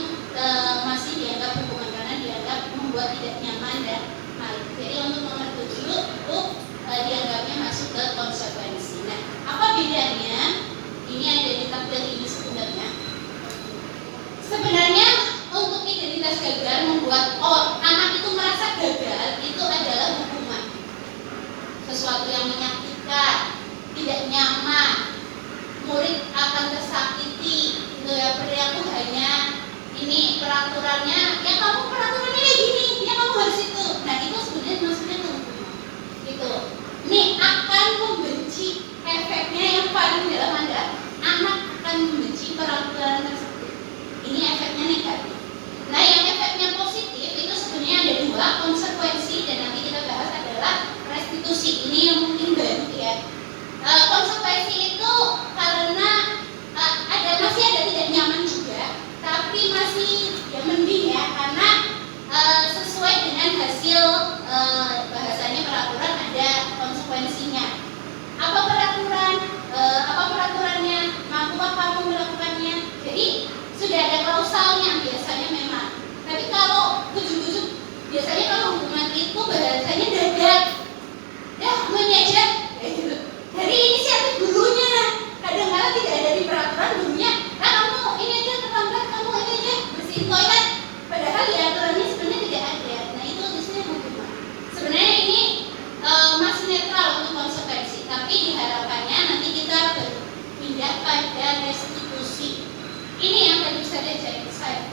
masih dianggap hubungan karena dianggap membuat tidak nyaman dan malu. Jadi untuk nomor 7 itu dianggapnya masuk ke konsekuensi. Nah apa bedanya? Ini ada di tabel ini sebenarnya. Sebenarnya untuk identitas gagal membuat anak itu merasa gagal itu adalah hukuman, sesuatu yang menyakitkan, tidak nyaman, murid akan tersakiti. Itu ya, perilaku hanya ini peraturannya, ya kamu peraturannya kayak gini, ya kamu harus itu. Nah itu sebenarnya maksudnya ke hukuman. Gitu. Ini akan membenci, efeknya yang paling dalam adalah anak akan membenci peraturan tersebut. Ini efeknya negatif. Nah yang efeknya positif itu sebenarnya ada 2 konsekuensi dan nanti kita bahas adalah restitusi. Ini yang mungkin baru ya. Konsekuensi itu karena masih ada tidak nyaman juga, tapi masih ya mending ya karena sesuai dengan hasil bahasanya peraturan ada konsekuensinya. Apa peraturan? Apa peraturannya? Mampukah kamu melakukannya? Jadi sudah ada klausalnya biasanya memang. Tapi kalau ujuk-ujuk biasanya kalau hukuman itu bahasanya dadak. Kamu ini aja kayak gitu. Dari inisiatif gurunya. Kadang-kadang tidak ada di peraturan gurunya. Nah kamu ini aja terlambat, kamu ini aja bersihin toilet. Padahal di aturannya sebenarnya tidak ada. Nah itu isinya hukuman. Sebenarnya ini masih netral untuk konsekuensi. Tapi diharapkannya nanti kita berpindah pada restitusi. Ini yang tadi bisa diajarin saya.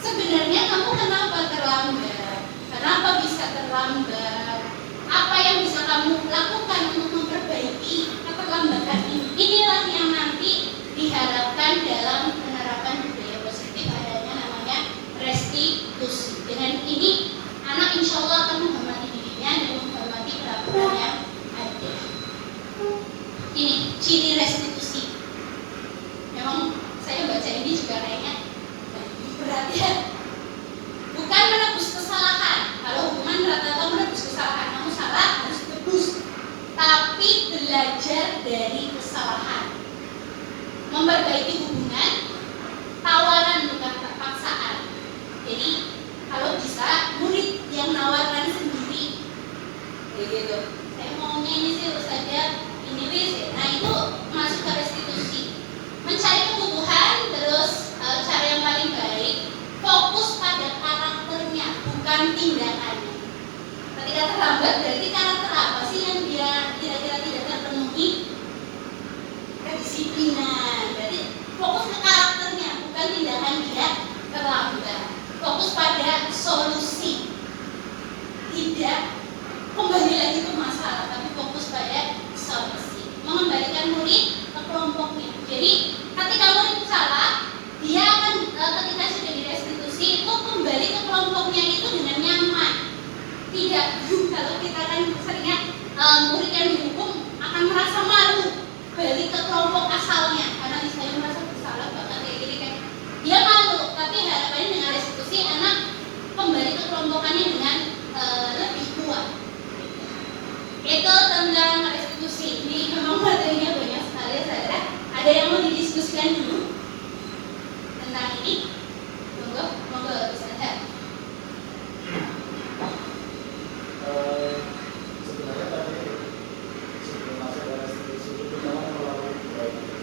Sebenarnya kamu kenapa terlambat? Kenapa bisa terlambat? Apa yang bisa kamu lakukan untuk memperbaiki keterlambatan ini? Inilah yang nanti diharapkan dalam penerapan budaya positif adanya namanya restitusi. Dengan ini anak insya Allah akan menghormati dirinya dan menghormati peraturan yang ada. Ini ciri restitusi. Memang saya baca ini juga kayaknya berat ya. Bukan menebus kesalahan. Kalau hukuman rata-rata menebus kesalahan, kamu salah harus tebus. Tapi belajar dari kesalahan, memperbaiki hubungan, tawaran bukan paksaan. Jadi kalau bisa murid yang nawarkan sendiri, kayak gitu. Saya maunya ini sih harus ada ini wis. Nah itu masuk ke restitusi. Mencari kebutuhan, terus cara yang paling baik fokus pada karakternya, bukan tindakannya. Ketika terlambat berarti karakter apa sih yang dia kira-kira tidak terpenuhi? Kedisiplinan. Berarti fokus ke karakternya, bukan tindakan dia terlambat. Fokus pada solusi. Tidak kembali lagi ke masalah, tapi fokus pada solusi. Mengembalikan murid ke kelompoknya. Jadi ketika murid salah, dia akan ketika sudah direstitusi itu kembali ke kelompoknya itu dengan nyaman. Tidak kalau kita kan seringnya murid yang dihukum akan merasa malu balik ke kelompok asalnya karena saya merasa bersalah banget kayak gini kan. Dia malu, tapi harapannya dengan restitusi anak kembali ke kelompokannya dengan lebih kuat. Itu tentang restitusi. Ini memang materinya banyak sekali saudara. Ada yang mau didiskusikan dulu tentang ini? Monggo bisa ada. Sebenarnya tadi sebelum masuk ke restitusi itu kita melalui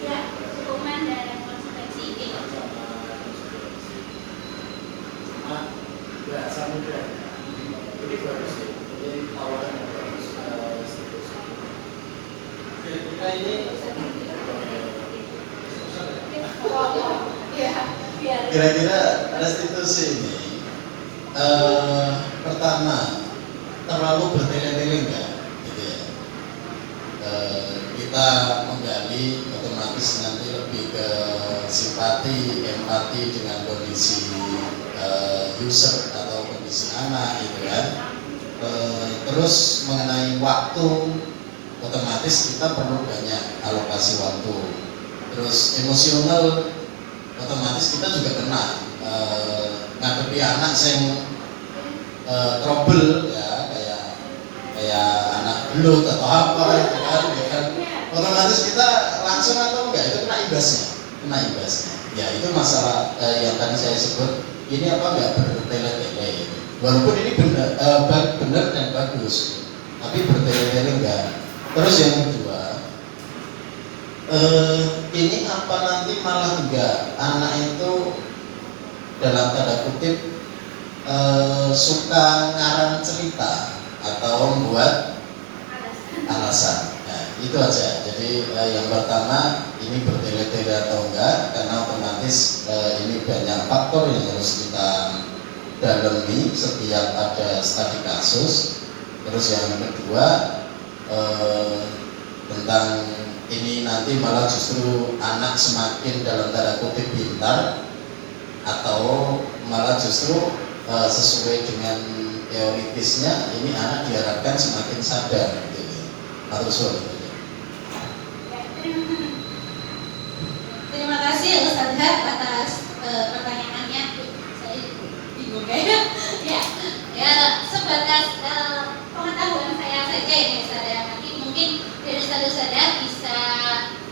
Ya, hukuman dan konsekuensi gitu. sama bahasa muda. Ini bagus ya. Ini tawaran yang bagus restitusi. Kita ini Kira-kira restitusi ini pertama terlalu bertele-tele enggak gitu ya. Kita menggali otomatis nanti lebih ke simpati, empati dengan kondisi user atau kondisi anak gitu kan. Terus mengenai waktu otomatis kita perlu banyak alokasi waktu. Terus emosional, otomatis kita juga kena ngadepi anak yang trouble ya, kayak anak belut atau apa gitu kan, ya kan. Otomatis kita langsung atau enggak itu kena imbasnya. Ya itu masalah yang tadi saya sebut, ini apa enggak bertele-tele. Walaupun ini benar dan bagus, tapi bertele-tele enggak. Terus yang kedua, ini apa nanti malah enggak anak itu dalam tanda kutip suka ngarang cerita atau membuat alasan. Nah, itu aja. Jadi yang pertama ini bertele-tele atau enggak, karena otomatis ini banyak faktor yang harus kita dalami setiap ada studi kasus. Terus yang kedua tentang ini nanti malah justru anak semakin dalam tanda kutip pintar atau malah justru sesuai dengan teoritisnya ini anak diharapkan semakin sadar gitu. Atau sulit. Terima kasih Ustadzah atas pertanyaannya. Saya bingung ya. Ya sebatas pengetahuan saya saja ini Ustadzah. Nanti mungkin dari Ustadzah bisa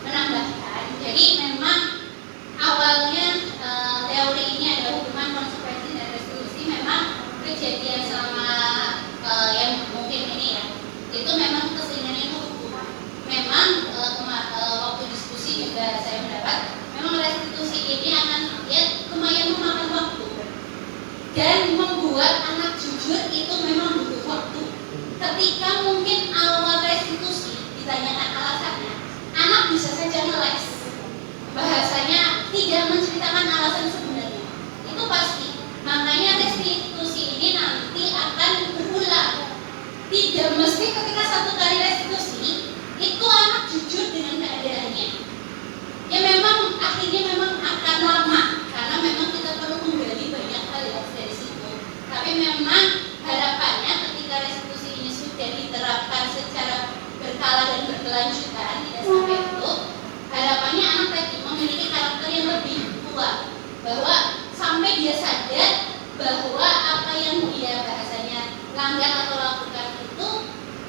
menambahkan. Jadi memang awalnya teori ini ada hukuman, konsekuensi dan restitusi. Memang kejadian selama yang mungkin ini ya, itu memang keseringannya itu hukuman. Memang waktu diskusi juga saya mendapat memang restitusi ini akan lumayan memakan waktu dan membuat anak jujur itu memang butuh waktu. Ketika mungkin awal restitusi ditanyakan alasannya, anak bisa saja ngeles, bahasanya tidak menceritakan alasan sebenarnya. Itu pasti. Makanya restitusi ini nanti akan berulang. Tidak mesti ketika satu kali restitusi itu anak jujur dengan keadaannya. Ya memang akhirnya memang akan lama karena memang kita perlu menggali banyak hal ya dari situ. Tapi memang harapannya ketika restitusi ini sudah diterapkan secara berkala dan berkelanjutan, tidak sampai itu, harapannya anak tadi memiliki karakter yang lebih kuat, bahwa sampai dia sadar bahwa apa yang dia bahasanya langgar atau lakukan itu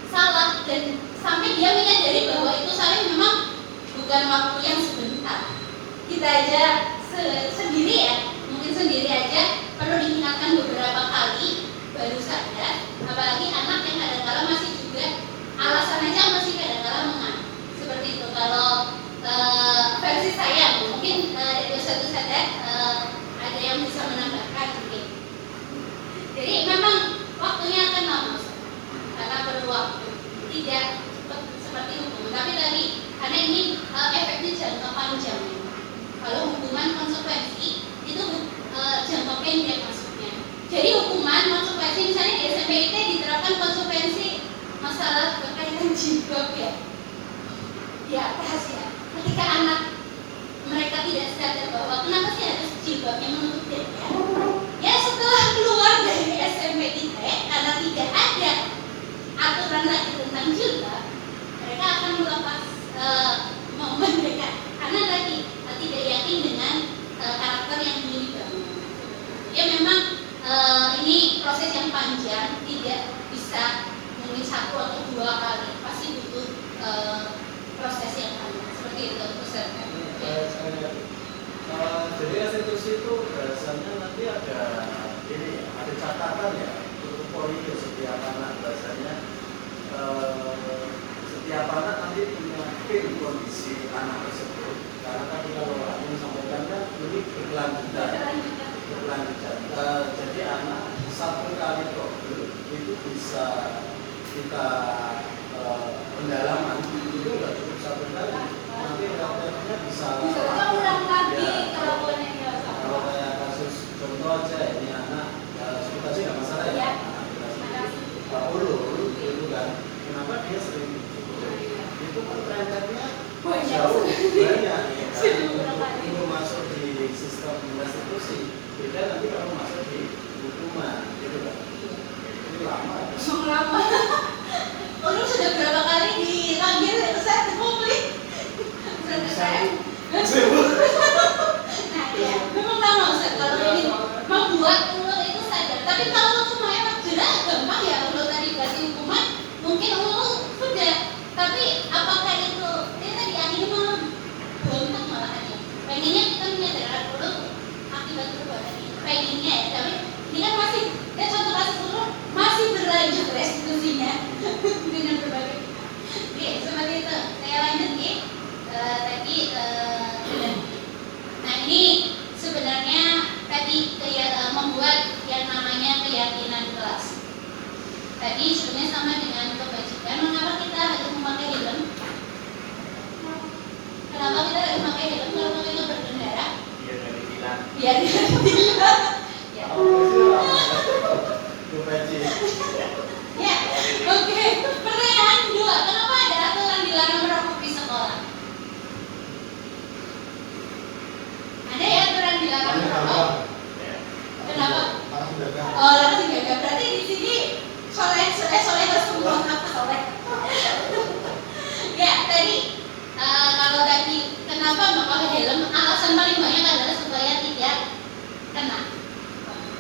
salah, dan sampai dia menyadari bahwa itu salah memang bukan waktu yang sebentar. Kita aja sendiri ya, mungkin sendiri aja perlu diingatkan beberapa kali baru sadar, apalagi anak yang kadang-kala masih juga alasan aja masih kadang-kala mengaku seperti itu. Kalau versi saya mungkin dari Ustadz ada yang bisa menambahkan mungkin. Jadi memang waktunya akan lama karena perlu waktu, tidak seperti hukum. Tapi tadi karena ini efeknya jangka panjang. Kalau hukuman konsekuensi itu jangka pendek maksudnya. Jadi hukuman konsekuensi misalnya di SMPIT diterapkan konsekuensi masalah berkaitan jilbab ya. Di atas ya. Ketika anak mereka tidak sadar bahwa kenapa sih harus jilbabnya menutup dada. Ya setelah keluar dari SMPIT karena tidak ada aturan lagi tentang jilbab, mereka akan melepas mereka karena tadi tidak yakin dengan karakter yang ingin dibangun. Ya memang ini proses yang panjang, tidak bisa mungkin 1 atau 2 kali, pasti butuh proses yang panjang. Seperti itu Ustaz. Jadi restitusi itu biasanya nanti ada catatan ya untuk poin setiap anak. Biasanya setiap anak nanti punya pin kondisi anak tersebut, karena tadi kalau aku sampaikan kan ini berkelanjutan. Jadi anak satu kali problem itu bisa kita pendalaman itu nggak cukup 1 kali, nanti prakteknya bisa ulang lagi ya, kelakuan yang dia sama. kalau kayak kasus contoh aja ini anak sebut aja nggak masalah ya, Ya. anak kita ulul itu kan, kenapa dia sering itu kan trennya jauh banyak ya kan, itu masuk di sistem restitusi beda nanti kalau masuk di hukuman gitu kan, ini lama Lama. Ulul sudah berapa kali biar dia dilihat. Ya. Ya, oke. Pertanyaan kedua, kenapa ada aturan dilarang merokok di sekolah? Ada ya aturan dilarang merokok? Kenapa? Oh, langsung jaga. Berarti di sini soleh semua apa soleh? Ya, tadi kalau tadi kenapa nggak pakai helm? Alasan paling banyak adalah supaya tidak kena.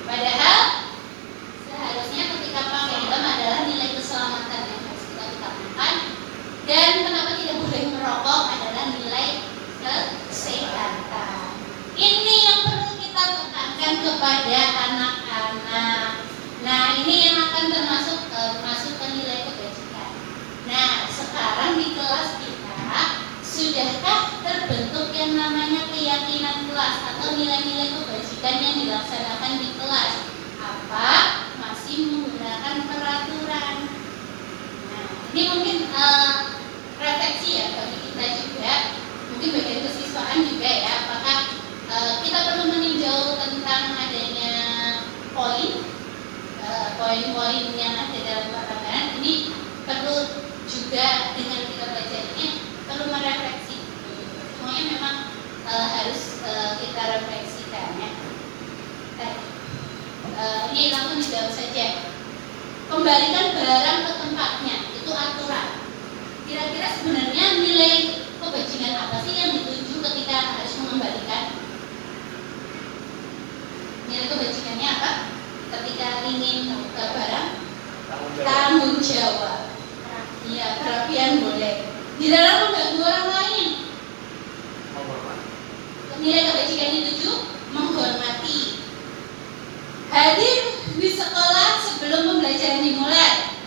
Padahal seharusnya ketika pakai helm adalah nilai keselamatan yang harus kita utamakan. Dan kenapa tidak boleh merokok adalah nilai kesehatan. Ini yang perlu kita tekankan kepada anak-anak. Nah, ini yang akan termasuk masuk ke nilai kebajikan. Nah, sekarang di kelas kita sudahkah terbentuk yang namanya keyakinan kelas atau nilai-nilai kebajikan yang dilaksanakan di kelas? Apa? Masih menggunakan peraturan. Nah, ini mungkin refleksi ya bagi kita juga, mungkin bagian kesiswaan juga ya. Apakah kita perlu meninjau tentang adanya poin-poin yang ada dalam peraturan ini perlu juga dengan kita belajar ini perlu merefleksi. Semuanya memang harus kita refleksikan ya. Ini langsung dijawab saja. Kembalikan barang ke tempatnya, itu aturan. Kira-kira sebenarnya nilai kebajikan apa sih yang dituju ketika harus mengembalikan? Nilai kebajikannya apa? Ketika ingin membuka barang, tanggung jawab. Iya, kerapian boleh. Dilarang mengganggu orang lain. Nilai kebajikan dituju menghormati. Hadir di sekolah sebelum pembelajaran dimulai.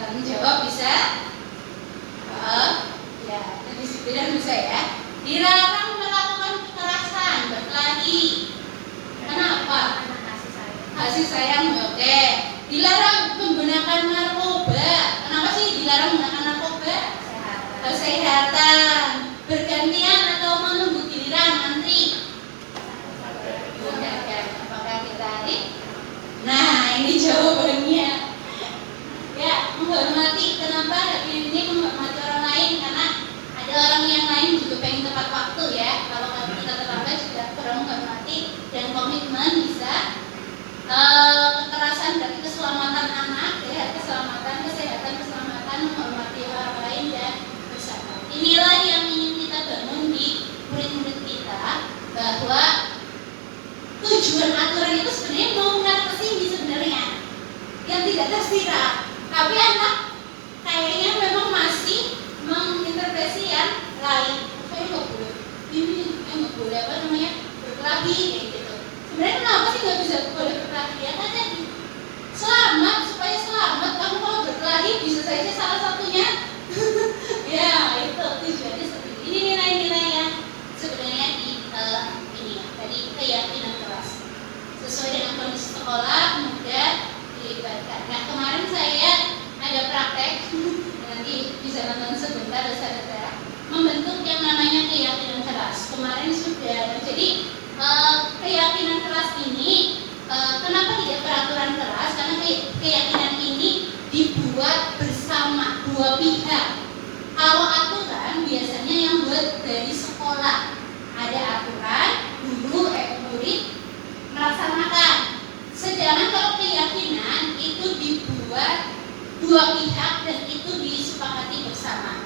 Tanggung jawab bisa. Ya, kedisiplinan bisa ya. Dilarang melakukan kekerasan, berkelahi. Kenapa? Kasih sayang, oke. Dilarang menggunakan narkoba. Kenapa sih dilarang menggunakan narkoba? Kesehatan. Bergantian atau menunggu giliran antri. Apakah kita tarik? Nah, ini jawabannya. Ya, menghormati. Kenapa hari ini menghormati orang lain? Karena ada orang yang lain juga pengen tepat waktu ya. Kalau kita terlambat juga kurang menghormati dan komitmen bisa kekerasan dari keselamatan anak ya, keselamatan, kesehatan, keselamatan, menghormati orang lain dan bersama. Inilah yang ingin kita bangun di murid-murid kita, bahwa tujuan aturan itu sebenarnya mau mengarah ke sini sebenarnya, yang tidak tersirat. Tapi anak kayaknya memang masih menginterpretasi yang lain. Saya nggak boleh ini, nggak boleh apa namanya berkelahi kayak gitu. Sebenarnya kenapa sih nggak bisa boleh berkelahi? Ya kan tadi selamat, supaya selamat. Kamu kalau berkelahi bisa saja salah satunya ya itu tujuannya seperti ini. Ini nilai-nilai yang sebenarnya di ini ya, tadi keyakinan kelas sesuai dengan kondisi sekolah mudah dilibatkan. Nah, kemarin saya ada praktek nanti bisa nonton sebentar saudara, membentuk yang namanya keyakinan kelas. Kemarin sudah. Jadi keyakinan kelas ini kenapa tidak peraturan kelas? Karena keyakinan ini dibuat bersama dua pihak. Kalau aturan biasanya yang buat dari sekolah, ada aturan, guru murid melaksanakan. Sedangkan kalau keyakinan itu dibuat dua pihak dan itu disepakati bersama.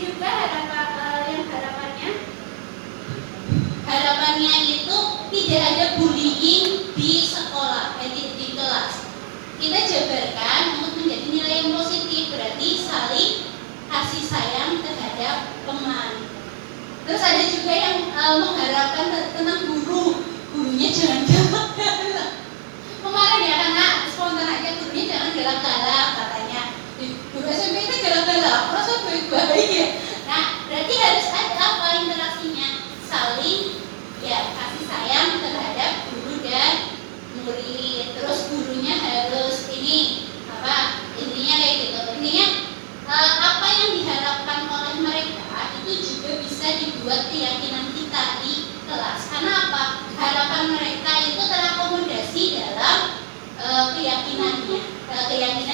juga harapannya itu tidak ada bullying di sekolah, di kelas. Kita jabarkan untuk menjadi nilai yang positif, berarti saling kasih sayang terhadap teman. Terus ada juga yang mengharapkan tentang gurunya jangan galak-galak. Kemarin ya, karena spontan aja, gurunya jangan galak-galak katanya. Guru SMP itu galak-galak, merasa baik-baik ya. Nah, berarti harus ada apa interaksinya, saling ya kasih sayang terhadap guru dan murid. Terus gurunya harus intinya kayak gitu. Intinya apa yang diharapkan oleh mereka itu juga bisa dibuat keyakinan kita di kelas. Karena apa? Harapan mereka itu terakomodasi dalam keyakinan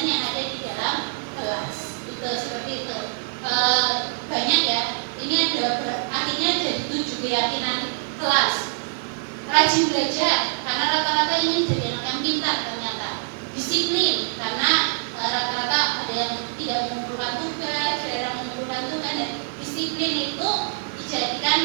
yang ada di dalam kelas. Itu seperti itu. Banyak ya. Ini akhirnya jadi 7 keyakinan kelas. Rajin belajar karena rata-rata ingin jadi anak yang pintar ternyata. Disiplin karena rata-rata ada yang tidak mengumpulkan tugas, jarang mengumpulkan tugas, dan disiplin itu dijadikan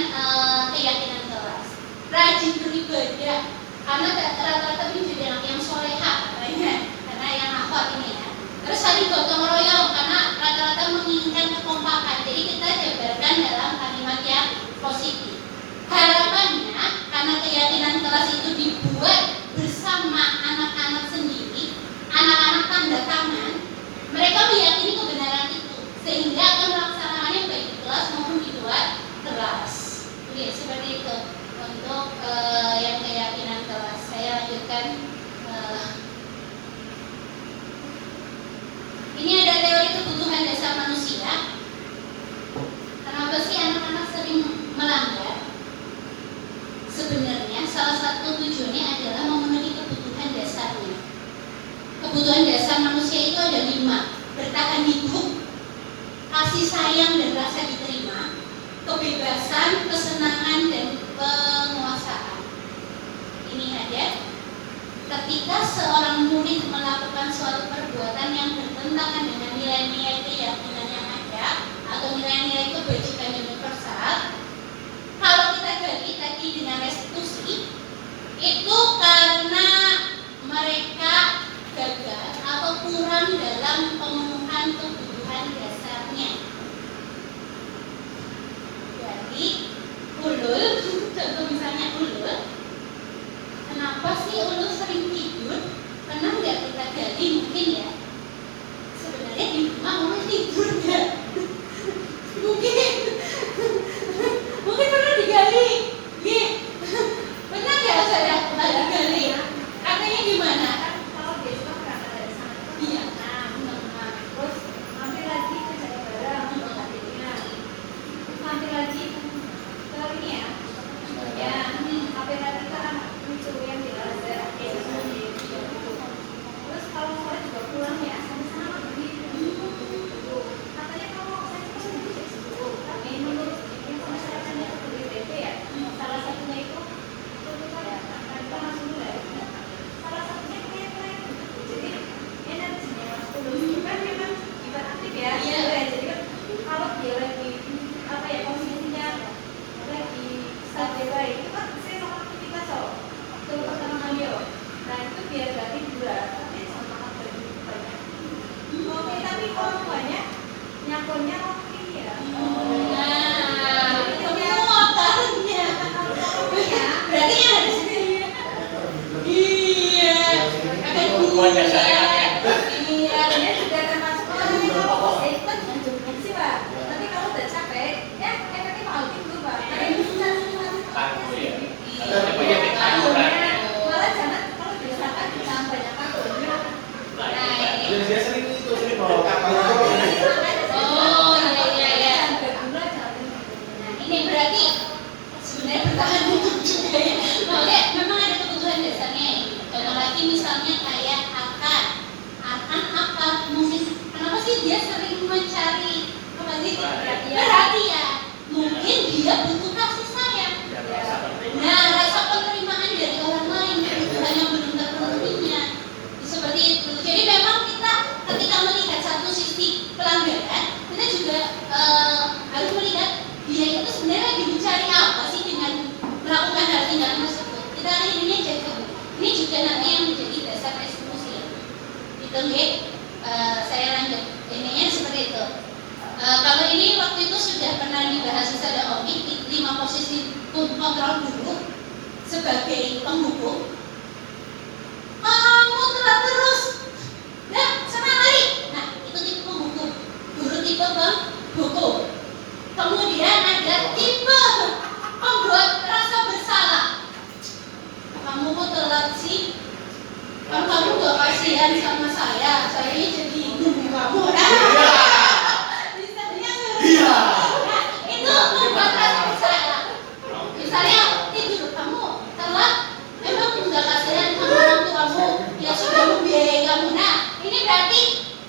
keyakinan kelas. Rajin beribadah karena rata-rata menjadi anak yang soleha katanya, karena yang akhwat ini ya. Terus saling gotong royong karena rata-rata menginginkan kekompakan. Jadi kita jabarkan dalam kalimat yang positif. Harapannya karena keyakinan kelas itu dibuat bersama anak-anak sendiri, anak-anak tanda tangan, mereka meyakini kebenaran itu sehingga akan melaksanakannya baik di kelas maupun di luar kelas. Oke, seperti itu untuk yang keyakinan kelas. Saya lanjutkan. Ini ada teori kebutuhan dasar manusia. Kenapa sih anak-anak sering melanggar? Sebenarnya salah satu tujuannya adalah memenuhi kebutuhan dasarnya. Kebutuhan dasar manusia itu ada 5: bertahan hidup, kasih sayang dan rasa diterima, kebebasan, kesenangan, dan penguasaan. Ini ada ketika seorang murid melakukan suatu perbuatan yang bertentangan dengan nilai-nilai keyakinan yang ada atau nilai-nilai kebajikan universal. Kalau kita gali tadi dengan restitusi, itu karena mereka gagal atau kurang dalam pemenuhan kebutuhan dasarnya. Jadi ulul, contoh misalnya ulul, kenapa sih ulul sering tidur? Pernah nggak kita gali mungkin ya? Sebenarnya di rumah ulul tidur nggak? Mungkin pernah digali, pernah nggak saya digali? Katanya gimana? Kalau dia suka berangkat dari sana. Iya. Nah, terus mampir lagi ke cari barang untuk adiknya. Mampir lagi ke ini ya. Ya, mampir lagi ke anak lucu yang di Al-Azhar. Terus kalau sore juga pulang ya, sampai sana begitu. Katanya kalau saya cuma sendiri jadi sepuluh. Tapi menurut informasi yang dari BP ya, salah satunya itu ya, kita langsung mulai. Salah satunya kayak jadi energinya itu kan memang ibarat aktif ya. Iya. Jadi kan kalau dia lagi posisinya lagi stabil baik itu kan saya sama aktivitas itu pertama dia. Nah itu biar gak tiduran tapi sama aktif banyak. Oke, tapi kalau banyak nyakonnya mungkin ya. Nah, semua karunnya. Berarti yang ada sini. Iya. Akan Wajah saya. Iya. Dia juga termasuk orang yang kalau itu kan menunjukkan sih Pak. Tapi kalau udah capek, ya efektif mau tidur Pak. Nah ini susah sih Mas. Kaku ya. Iya. Ada penyakit kayuran. Malah jangan kalau diusahakan jangan banyak kakunya. Nah, ini. Dia sering bawa kapal. Oh, iya. Jangan bergula, jangan Nah, ini berarti sebenarnya bertahan hidup juga ya. Oke, memang ada kebutuhan dasarnya ini. Contoh lagi misalnya kayak akan apa? Mungkin kenapa sih dia sering mencari apa sih? Perhatian. Mungkin dia butuh kasih sayang. Dan rasa penerimaan. Nah, rasa penerimaan dari orang lain, kebutuhan yang belum terpenuhinya. Seperti itu. Jadi memang kita ketika melihat satu sisi pelanggaran, kita juga mengkontrol guru sebagai penghukum. Kamu telat terus, nah sana lari. Nah itu tipe penghukum. Guru tipe penghukum. Kemudian ada tipe pembuat rasa bersalah. Kamu kok telat sih? Kan kamu gak kasihan sama saya ini jadi nunggu kamu. Misalnya, nah, itu membuat rasa bersalah. Misalnya tidur kamu telat, memang gak kasihan sama orang tuamu yang sudah membiayai kamu. Nah, ini berarti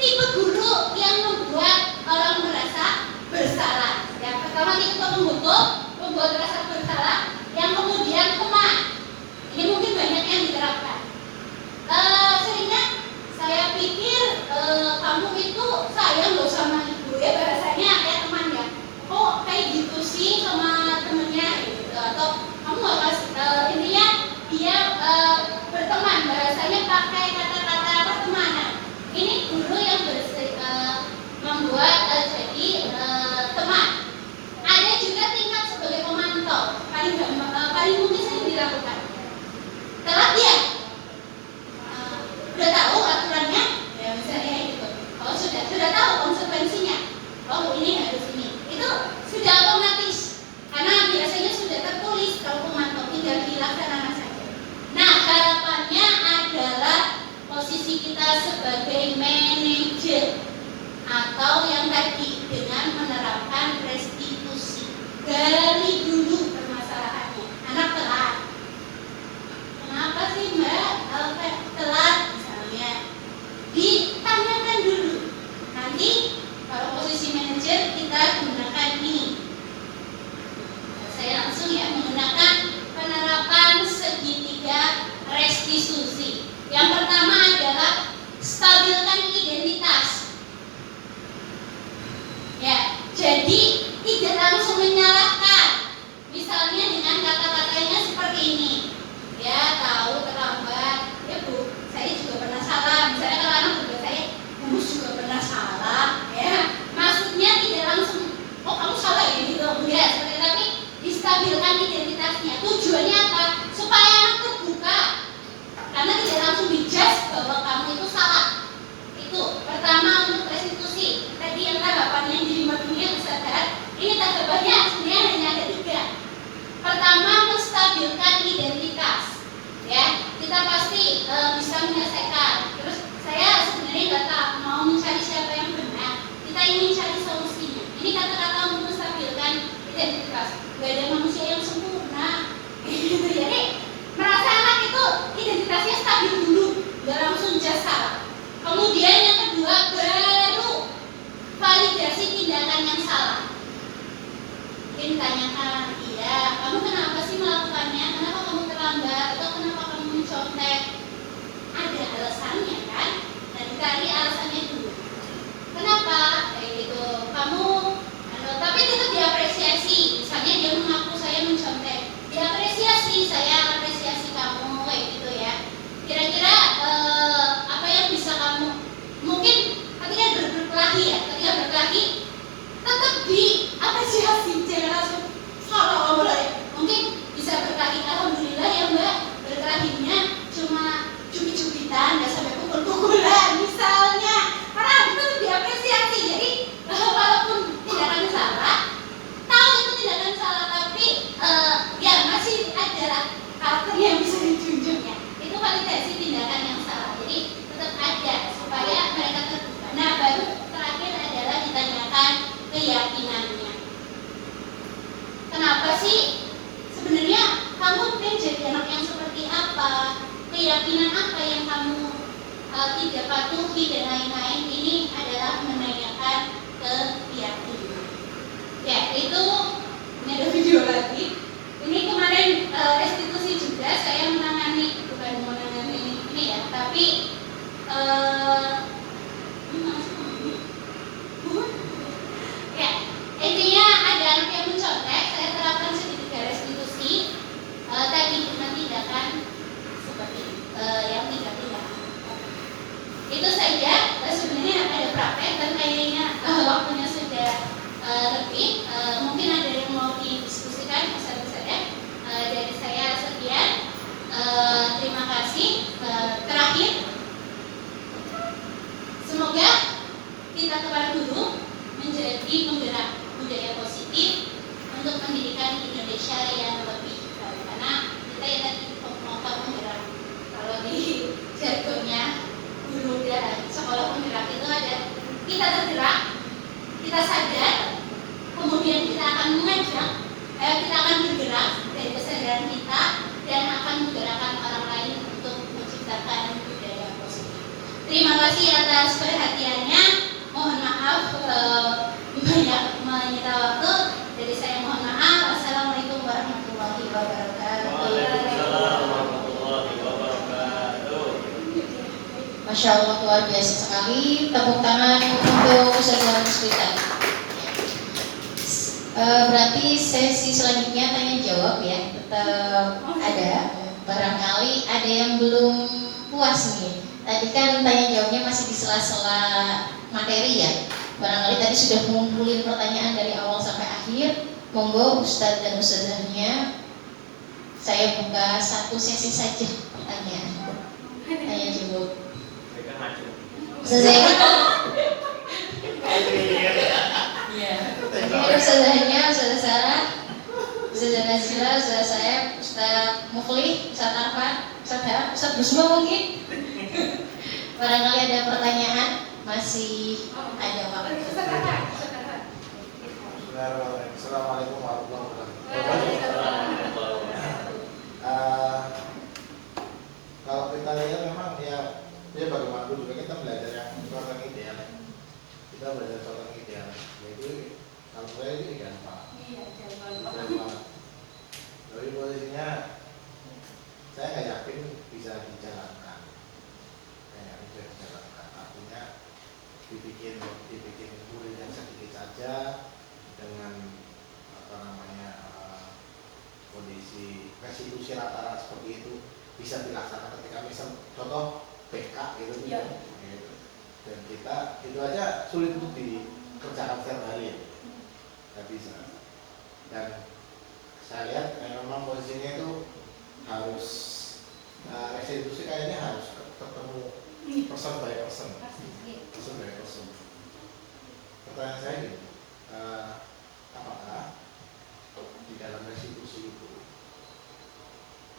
tipe guru yang membuat orang merasa bersalah. Yang pertama tipe penghukum, membuat rasa bersalah, yang kemudian kemah. Ini mungkin banyak yang diterapkan. Seringnya saya pikir kamu itu sayang loh sama ibu ya, bahasanya kayak teman ya. Kok kayak gitu sih sama temennya gitu. Atau kamu gak kasih intinya dia berteman, bahasanya pakai kata-kata pertemanan. Ini guru yang membuat jadi teman. Ada juga tingkat sebagai pemantau, paling mungkin sering dilakukan. Telat dia, udah tahu aturannya, ya misalnya gitu. Kalau sudah tahu konsekuensinya, oh ini harus ini, itu sudah otomatis karena biasanya sudah tertulis kalau pemantau, tinggal dilaksanakan saja. Nah harapannya adalah posisi kita sebagai manajer atau yang tadi dengan menerapkan restitusi dari dulu permasalahannya. Anak telat. Kenapa sih Mbak telat misalnya? Ditanyakan dulu. Nanti kalau posisi manajer kita gunakan ini. Saya langsung ya menggunakan penerapan segitiga restitusi. Yang pertama adalah stabilkan identitas. Ya, jadi tidak langsung menyalahkan. Misalnya dengan kata-katanya seperti ini. Ya tahu terlambat, ya Bu, saya juga pernah salah. Misalnya kalau anak juga saya, Bu juga pernah salah, ya. Maksudnya tidak langsung, oh kamu salah ya gitu, ya. Tapi distabilkan identitasnya. Tujuannya apa? Supaya anak terbuka, karena tidak langsung dijudge bahwa kamu itu salah. Itu pertama untuk restitusi. Tadi yang tanggapannya yang jadi dunia kesadaran, ini tanggapannya sebenarnya hanya ada 3. Pertama, menstabilkan identitas. Ya, kita pasti bisa menyelesaikan. Terus saya sebenarnya nggak tahu mau mencari siapa yang benar. Kita ingin cari solusinya. Ini kata-kata untuk menstabilkan identitas. Gak ada manusia yang sempurna. Gitu ya. Jadi merasa anak itu identitasnya stabil dulu, nggak langsung jasa. Kemudian yang kedua baru validasi tindakan yang salah. Mungkin tanyakan, iya, kamu kenapa sih melakukannya? Kenapa kamu terlambat? Atau kenapa kamu mencontek? Ada alasannya kan? Nah, dicari alasannya dulu. Kenapa? Kayak gitu. Kamu, tapi tetap diapresiasi. Misalnya dia mengaku saya mencontek, diapresiasi, saya apresiasi kamu, kayak gitu ya. Kira-kira apa yang bisa kamu? Mungkin ketika berkelahi ya, ketika berkelahi tetap diapresiasi, jangan langsung salah mulai. Mungkin bisa berkelahi, alhamdulillah ya Mbak, berkelahinya cuma cubit-cubitan, nggak sampai pukul-pukulan misalnya. Karena itu diapresiasi. Jadi walaupun tindakan salah, tahu itu tindakan salah, tapi ya masih ada karakter yang bisa dijunjung ya. Itu validasi tindakan yang salah. Jadi tetap ada supaya mereka terbuka. Nah baru terakhir adalah ditanyakan keyakinannya. Kenapa sih sebenarnya kamu pengen jadi anak yang seperti apa? Keyakinan apa yang kamu tidak patuhi dan lain-lain? Ini adalah menanyakan keyakinan. Ya itu, ini ada video lagi. Ini kemarin restitusi juga saya menangani, bukan menangani ini ya, tapi ya intinya ada anak yang mencontek, saya terapkan segitiga restitusi tadi dengan tindakan seperti yang 3 tindakan. Itu saja sebenarnya kasih atas perhatiannya. Mohon maaf banyak menyita waktu. Jadi saya mohon maaf. Wassalamualaikum warahmatullahi wabarakatuh. Waalaikumsalam warahmatullahi wabarakatuh. Masya Allah, luar biasa sekali. Tepuk tangan untuk Ustazah Musfita. Berarti sesi selanjutnya tanya jawab ya, tetap ada. Barangkali ada yang belum puas nih. Tadi kan tanya jawabnya masih di sela-sela materi ya. Barangkali tadi sudah mengumpulin pertanyaan dari awal sampai akhir. Monggo Ustadz dan Ustazahnya, saya buka satu sesi saja pertanyaan. Tanya jawab. Mereka maju. Ustazahnya. Iya. Jadi Ustazahnya, Ustazah Sarah, Ustazah Nazila, Ustazah Saeb, Ustaz Mufli, Ustaz Arfan, Ustaz Hera, Ustaz Busma mungkin. Barangkali ada pertanyaan, masih ada waktu. Assalamualaikum warahmatullahi wabarakatuh. Kalau kita lihat memang ya bagaimanapun juga kita belajar yang sesuatu yang ideal. Kita belajar sesuatu yang ideal. Yaitu kalau saya ini gampang. Gampang. Tapi posisinya saya nggak yakin bisa dijalankan. Artinya dibikin murid yang sedikit saja dengan kondisi restitusi rata-rata seperti itu bisa dilaksanakan ketika misal contoh BK gitu, gitu. Dan kita itu aja sulit untuk dikerjakan setiap hari, nggak bisa. Dan saya lihat memang posisinya itu harus restitusi kayaknya harus ketemu person by person. Pertanyaan saya ini, apakah di dalam restitusi itu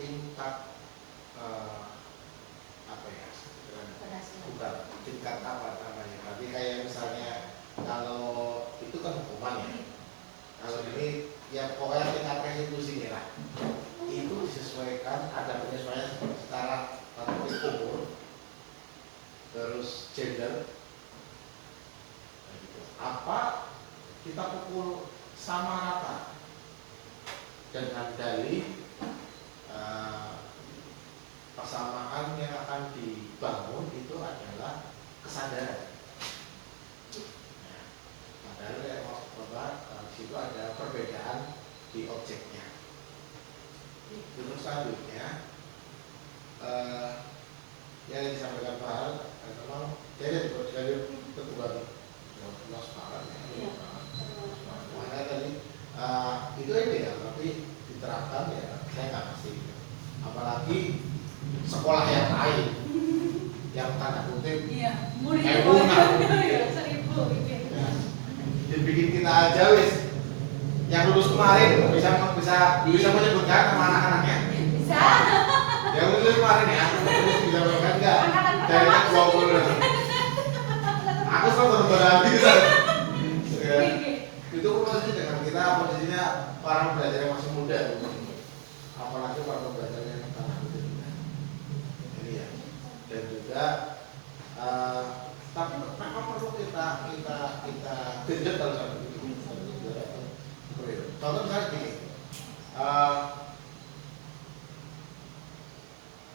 tingkat bukan tingkat apa namanya? Tapi kayak misalnya kalau itu kan hukuman ya. Kalau ini ya pokoknya tingkat restitusinya lah. Itu disesuaikan, ada penyesuaian secara umur, terus gender. Apa kita pukul sama rata dengan dalih persamaan yang akan dibangun itu adalah kesadaran. Padahal di situ ada perbedaan di objeknya. Terus selanjutnya yang disampaikan Pak Hal memang dari kebutuhan makanya tadi itu ideal, tapi diterapkan ya saya nggak pasti. Apalagi sekolah yang lain yang tanda kutip dibikin kita aja wis yang lulus kemarin bisa menyebutkan nama anak-anaknya. Bisa. Yang lulus kemarin ya bisa menyebutkan enggak dari 20. Aku selalu berani ya. Itu posisi dengan kita posisinya para pembelajar yang masih muda, apalagi para pembelajar yang tanah kutip ini ya. Dan juga tapi memang perlu kita genjot kalau seperti itu. Contoh misalnya gini,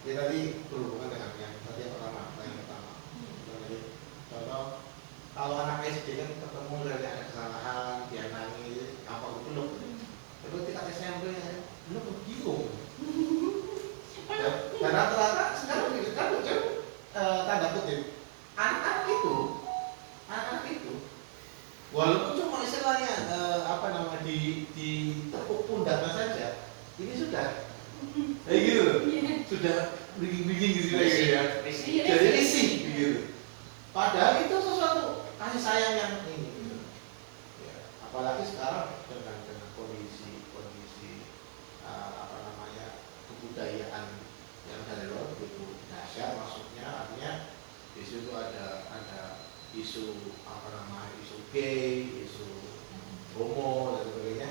dia tadi berhubungan dengan yang tadi yang pertama. Contoh kalau anak SD kan ketemu dari ada kesalahan, dia nangis, apa belum? Tapi ketika SMP belum bingung. Dan rata-rata sekarang kan tanda kutip anak-anak itu walaupun cuma istilahnya di tepuk pundaknya saja, ini sudah kayak gitu loh, sudah bikin gitu ya, jadi risih gitu. Padahal itu sesuatu kasih sayang yang ini gitu. Ya, apalagi sekarang dengan kondisi kebudayaan yang dari luar begitu dahsyat, maksudnya artinya di situ ada isu isu gay, isu homo dan sebagainya.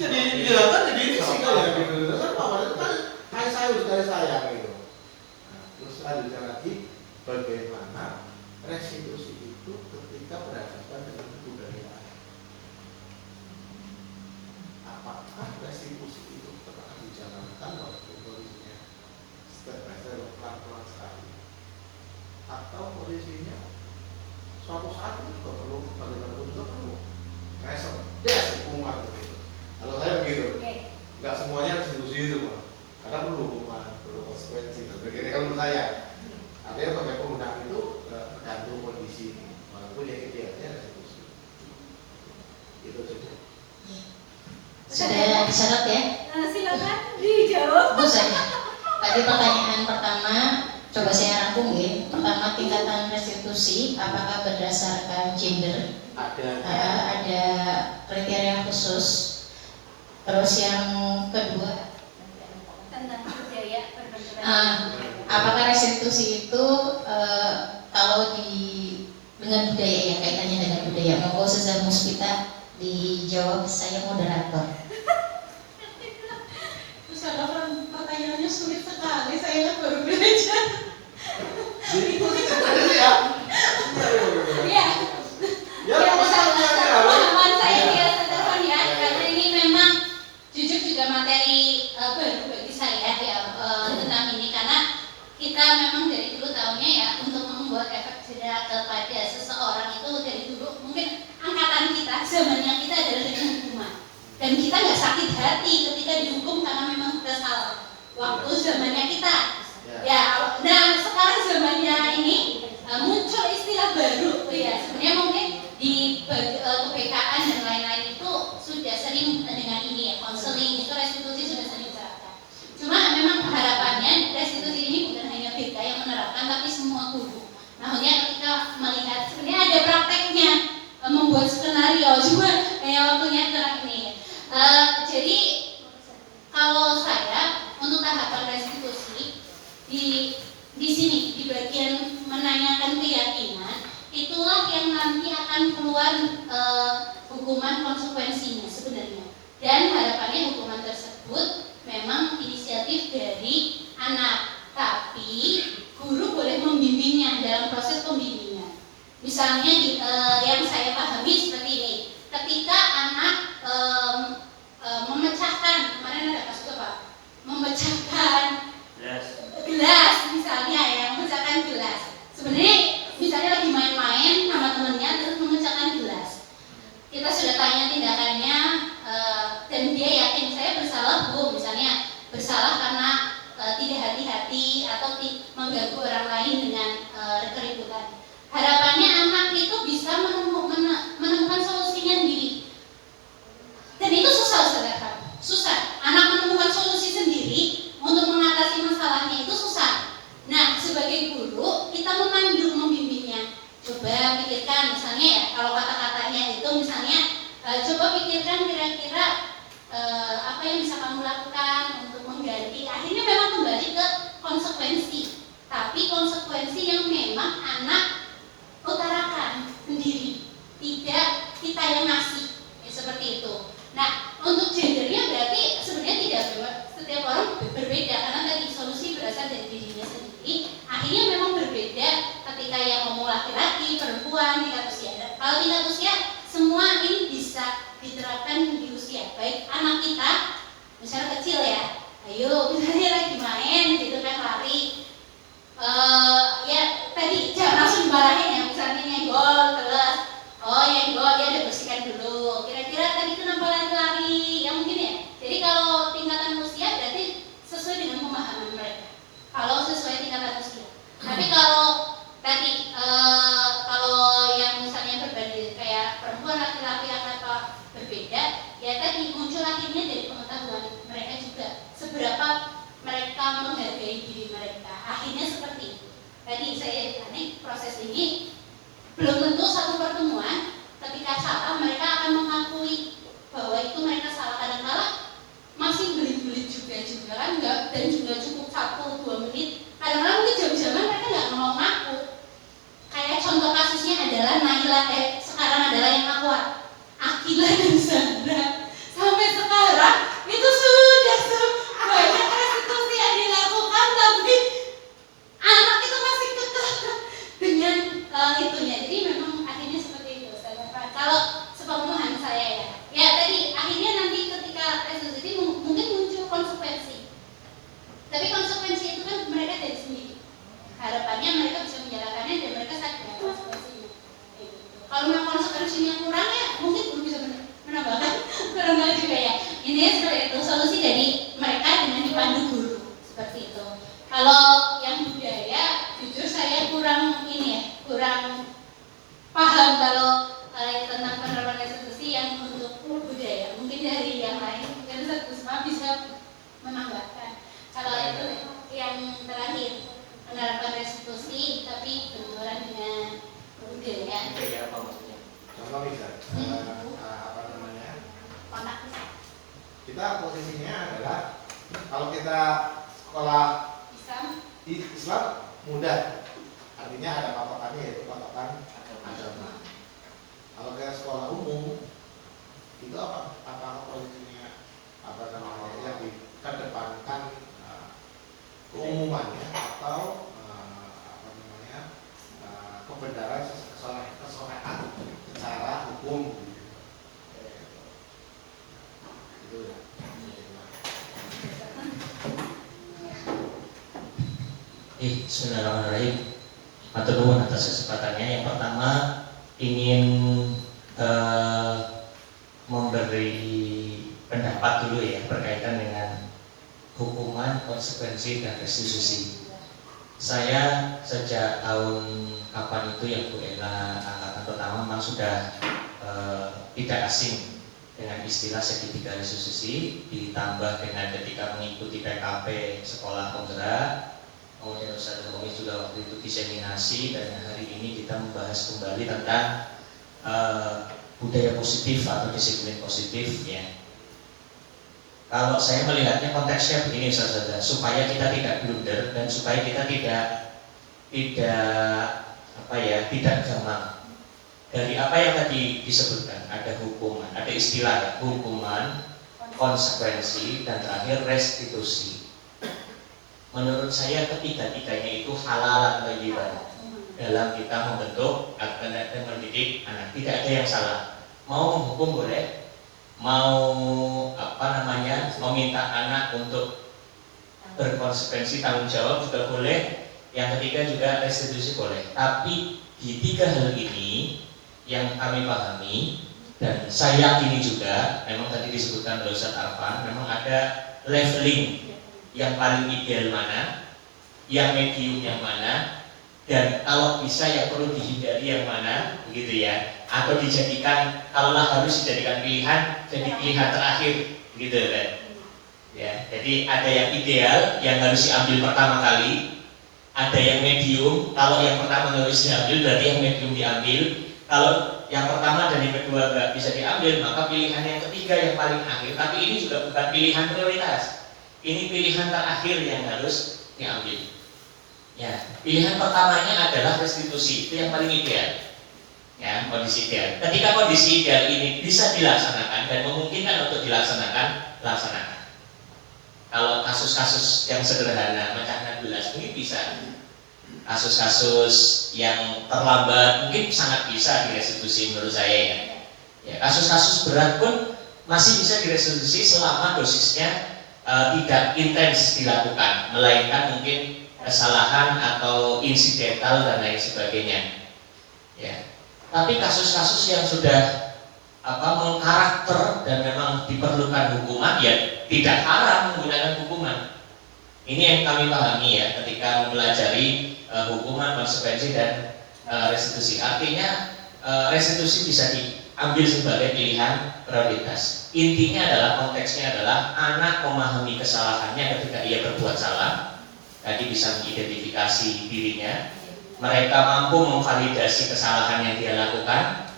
Jadi risiko ya gitu. Awalnya kan kasih sayang gitu. Nah, terus selanjutnya lagi bagaimana tahu posisinya suatu saat itu juga perlu bagaimanapun juga perlu pressure hukuman begitu. Kalau saya begitu, nggak semuanya restitusi itu Pak. Karena perlu hukuman, perlu konsekuensi. Begini kalau menurut saya, artinya pakai penggunaan itu tergantung kondisi, walaupun yang idealnya restitusi. Itu saja. Sudah dicatat ya? Silakan dijawab. Bisa ya? Tadi pertanyaan pertama, coba saya rangkum ya. Pertama, tingkatan restitusi, apakah berdasarkan gender? Ada kriteria khusus. Terus yang kedua, Tentang budaya perbentukan. apakah restitusi itu kalau dengan budaya ya, kaitannya dengan budaya? Monggo Sezar Muspita dijawab, saya moderator. Terus ada pertanyaannya sulit sekali, saya baru belajar. Iya. Ya, Pemahaman saya biasa telepon ya, karena ini memang jujur juga materi baru bagi saya ya tentang ini, karena kita memang dari dulu tahunya ya untuk membuat efek jerah kepada seseorang itu dari dulu mungkin angkatan kita, zamannya kita adalah dengan hukuman, dan kita nggak sakit hati ketika dihukum karena memang kita salah waktu zamannya kita ya. Nah sekarang zamannya ini muncul istilah baru ya, sebenarnya mungkin di kebekaan dan lain-lain itu sudah sering dengan ini ya, konseling itu restitusi sudah sering diterapkan. Cuma memang harapannya restitusi ini bukan hanya BK yang menerapkan, tapi semua guru. Namun ketika melihat sebenarnya ada prakteknya membuat skenario, cuma waktunya terang ini. Jadi kalau saya untuk tahapan restitusi di sini di bagian menanyakan keyakinan, itulah yang nanti akan keluar hukuman konsekuensinya sebenarnya. Dan harapannya hukuman tersebut memang inisiatif dari anak, tapi guru boleh membimbingnya dalam proses pembimbingan. Misalnya yang saya pahami seperti ini, ketika anak memecahkan, kemarin ada kasus apa? Memecahkan gelas misalnya ya, memecahkan gelas. Sebenarnya misalnya lagi main-main sama temennya terus memecahkan gelas. Kita sudah tanya tindakannya dan dia yakin saya bersalah bu, misalnya bersalah karena tidak hati-hati atau mengganggu orang lain dengan keributan. Harapannya anak itu bisa menemukan solusinya sendiri. Dan itu susah saudara, susah. Anak menemukan solusi sendiri untuk mengatasi masalahnya itu susah. Nah, sebagai guru kita memandu, membimbingnya. Coba pikirkan misalnya ya, kalau kata-katanya itu misalnya coba pikirkan kira-kira apa yang bisa kamu lakukan untuk mengganti. Akhirnya memang kembali ke konsekuensi, tapi konsekuensi yang memang anak utarakan sendiri, tidak kita yang ngasih ya, seperti itu. Nah, untuk gendernya berarti sebenarnya tidak setiap orang berbeda, karena tadi solusi berasal dari dirinya sendiri. Akhirnya memang berbeda ketika yang ngomong laki-laki, perempuan, tingkat usia. Kalau tingkat usia semua ini bisa diterapkan di usia. Baik anak kita, misalnya kecil ya, ayo misalnya lagi main gitu kan, lari. Ya tadi jangan langsung dimarahin ya, misalnya nyenggol terus, oh nyenggol ya udah bersihkan dulu. kita posisinya adalah kalau kita sekolah Islam mudah, artinya ada patokannya yaitu patokan agama. Kalau kayak sekolah umum itu apa posisinya yang dikedepankan keumumannya atau kebenaran kesolehan secara hukum gitu ya. Bismillahirrahmanirrahim. Matur nuwun atas kesempatannya. Yang pertama ingin memberi pendapat dulu ya berkaitan dengan hukuman, konsekuensi dan restitusi. Saya sejak tahun kapan itu ya Bu Ella angkatan pertama memang sudah tidak asing dengan istilah segitiga restitusi, ditambah dengan ketika mengikuti PKP sekolah penggerak, kemudian Ustaz Romi juga waktu itu diseminasi, dan hari ini kita membahas kembali tentang budaya positif atau disiplin positif ya. Kalau saya melihatnya konteksnya begini saja, supaya kita tidak blunder dan supaya kita tidak gampang dari apa yang tadi disebutkan. Ada hukuman, ada istilah ya, hukuman, konsekuensi, dan terakhir restitusi. Menurut saya ketiga-tiganya itu halal bagi kita dalam kita membentuk dan mendidik anak. Tidak ada yang salah. Mau menghukum boleh, mau meminta anak untuk berkonsekuensi tanggung jawab juga boleh. Yang ketiga juga restitusi boleh. Tapi di tiga hal ini yang kami pahami dan saya yakini juga, memang tadi disebutkan oleh Ustaz Arfan, memang ada leveling yang paling ideal mana, yang medium yang mana, dan kalau bisa yang perlu dihindari yang mana, begitu ya, atau dijadikan, kalaulah harus dijadikan pilihan, jadi pilihan terakhir, gitu kan? Ya, jadi ada yang ideal yang harus diambil pertama kali, ada yang medium, kalau yang pertama harus diambil berarti yang medium diambil, kalau yang pertama dan yang kedua nggak bisa diambil, maka pilihan yang ketiga yang paling akhir, tapi ini juga bukan pilihan prioritas. Ini pilihan terakhir yang harus diambil. Ya, pilihan pertamanya adalah restitusi, itu yang paling ideal. Ya, kondisi ideal. Ketika kondisi ideal ini bisa dilaksanakan dan memungkinkan untuk dilaksanakan, laksanakan. Kalau kasus-kasus yang sederhana, macam 16 mungkin bisa. Kasus-kasus yang terlambat mungkin sangat bisa direstitusi menurut saya ya. Ya, kasus-kasus berat pun masih bisa direstitusi selama dosisnya tidak intens dilakukan, melainkan mungkin kesalahan atau insidental dan lain sebagainya. Ya. Tapi kasus-kasus yang sudah mengkarakter dan memang diperlukan hukuman, ya tidak haram menggunakan hukuman. Ini yang kami pahami ya ketika mempelajari hukuman, konsekuensi dan restitusi. Artinya restitusi bisa diambil sebagai pilihan prioritas. Intinya adalah, konteksnya adalah anak memahami kesalahannya ketika ia berbuat salah. Tadi bisa mengidentifikasi dirinya, mereka mampu memvalidasi kesalahan yang dia lakukan,